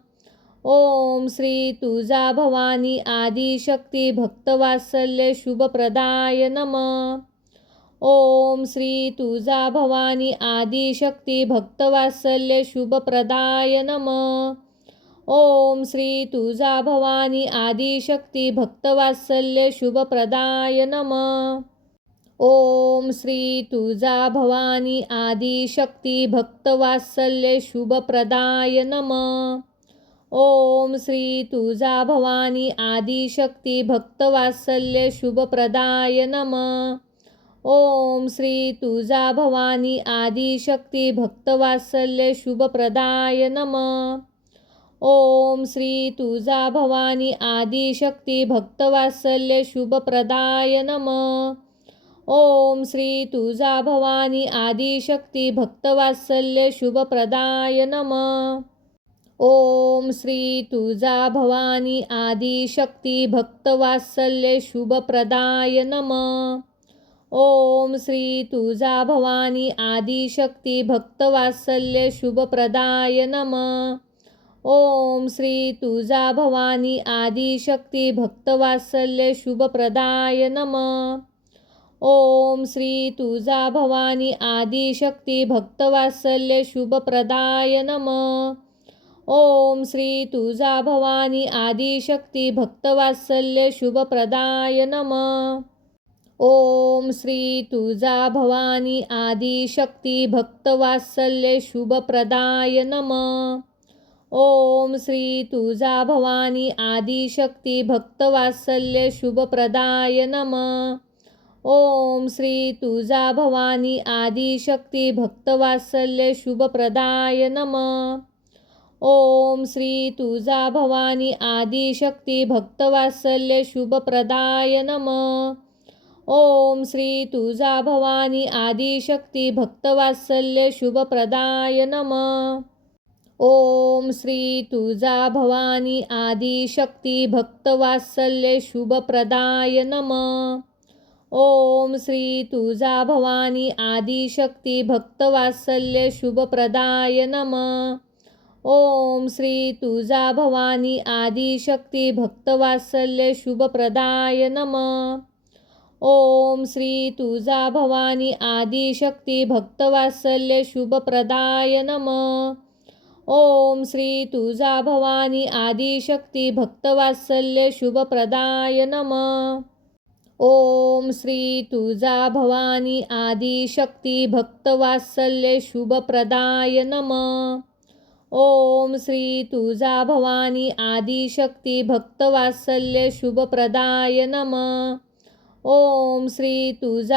ओम श्री तुळजाभवानी आदिशक्ती भक्तवात्सल्य शुभप्रदाय नमः. ओम श्री तुळजाभवानी आदिशक्ती भक्तवात्सल्य शुभप्रदाय नमः. ओम श्री तुळजाभवानी आदिशक्ती भक्तवात्सल्य शुभप्रदाय नमः. ओम श्री तुळजाभवानी आदिशक्ती भक्तवात्सल्य शुभप्रदाय नमः. ओम श्री तुळजाभवानी आदिशक्ती भक्तवात्सल्य शुभप्रदाय नमः. ओम श्री तुळजाभवानी आदिशक्ती भक्तवात्सल्य शुभप्रदाय नमः. ओम श्री तुळजाभवानी आदिशक्ती भक्तवात्सल्य शुभप्रदाय नमः. ओम श्री तुळजाभवानी आदिशक्ती भक्तवात्सल्य शुभप्रदाय नमः. ओम श्री तुळजाभवानी आदिशक्ती भक्तवात्सल्य शुभप्रदाय नमः. ओम श्री तुळजाभवानी आदिशक्ती भक्तवात्सल्य शुभप्रदाय नमः. ओम श्री तुळजाभवानी आदिशक्ती भक्तवात्सल्य शुभप्रदाय नमः. ओम श्री तुळजाभवानी आदिशक्ती भक्तवात्सल्य शुभप्रदाय नमः. ओम श्री तुळजाभवानी आदिशक्ती भक्तवात्सल्य शुभप्रदाय नमः. ओम श्री तुळजाभवानी आदिशक्ती भक्तवात्सल्य शुभप्रदाय नमः. ओम श्री तुळजाभवानी आदिशक्ती भक्तवात्सल्य शुभप्रदाय नमः. ओम श्री तुळजाभवानी आदिशक्ती भक्तवात्सल्य शुभप्रदाय नमः. ओम श्री तुळजाभवानी आदिशक्ती भक्तवात्सल्य शुभप्रदाय नमः. ओम श्री तुळजाभवानी आदिशक्ती भक्तवात्सल्य शुभप्रदाय नमः. ओम श्री तुळजाभवानी आदिशक्ती भक्तवात्सल्य शुभप्रदाय नमः. ओम श्री तुळजाभवानी आदिशक्ती भक्तवात्सल्य शुभप्रदाय नमः. ओम श्री तुळजाभवानी आदिशक्ती भक्तवात्सल्य शुभप्रदाय नमः. ओम श्री तुळजाभवानी आदिशक्ती भक्तवात्सल्य शुभप्रदाय नमः. ओम श्री तुळजाभवानी आदिशक्ती भक्तवात्सल्य शुभप्रदाय नमः. ओम श्री तुळजाभवानी आदिशक्ती भक्तवात्सल्य शुभप्रदाय नमः. ओम श्री तुळजाभवानी आदिशक्ती भक्तवात्सल्य शुभप्रदाय नमः. ओम श्री तुळजा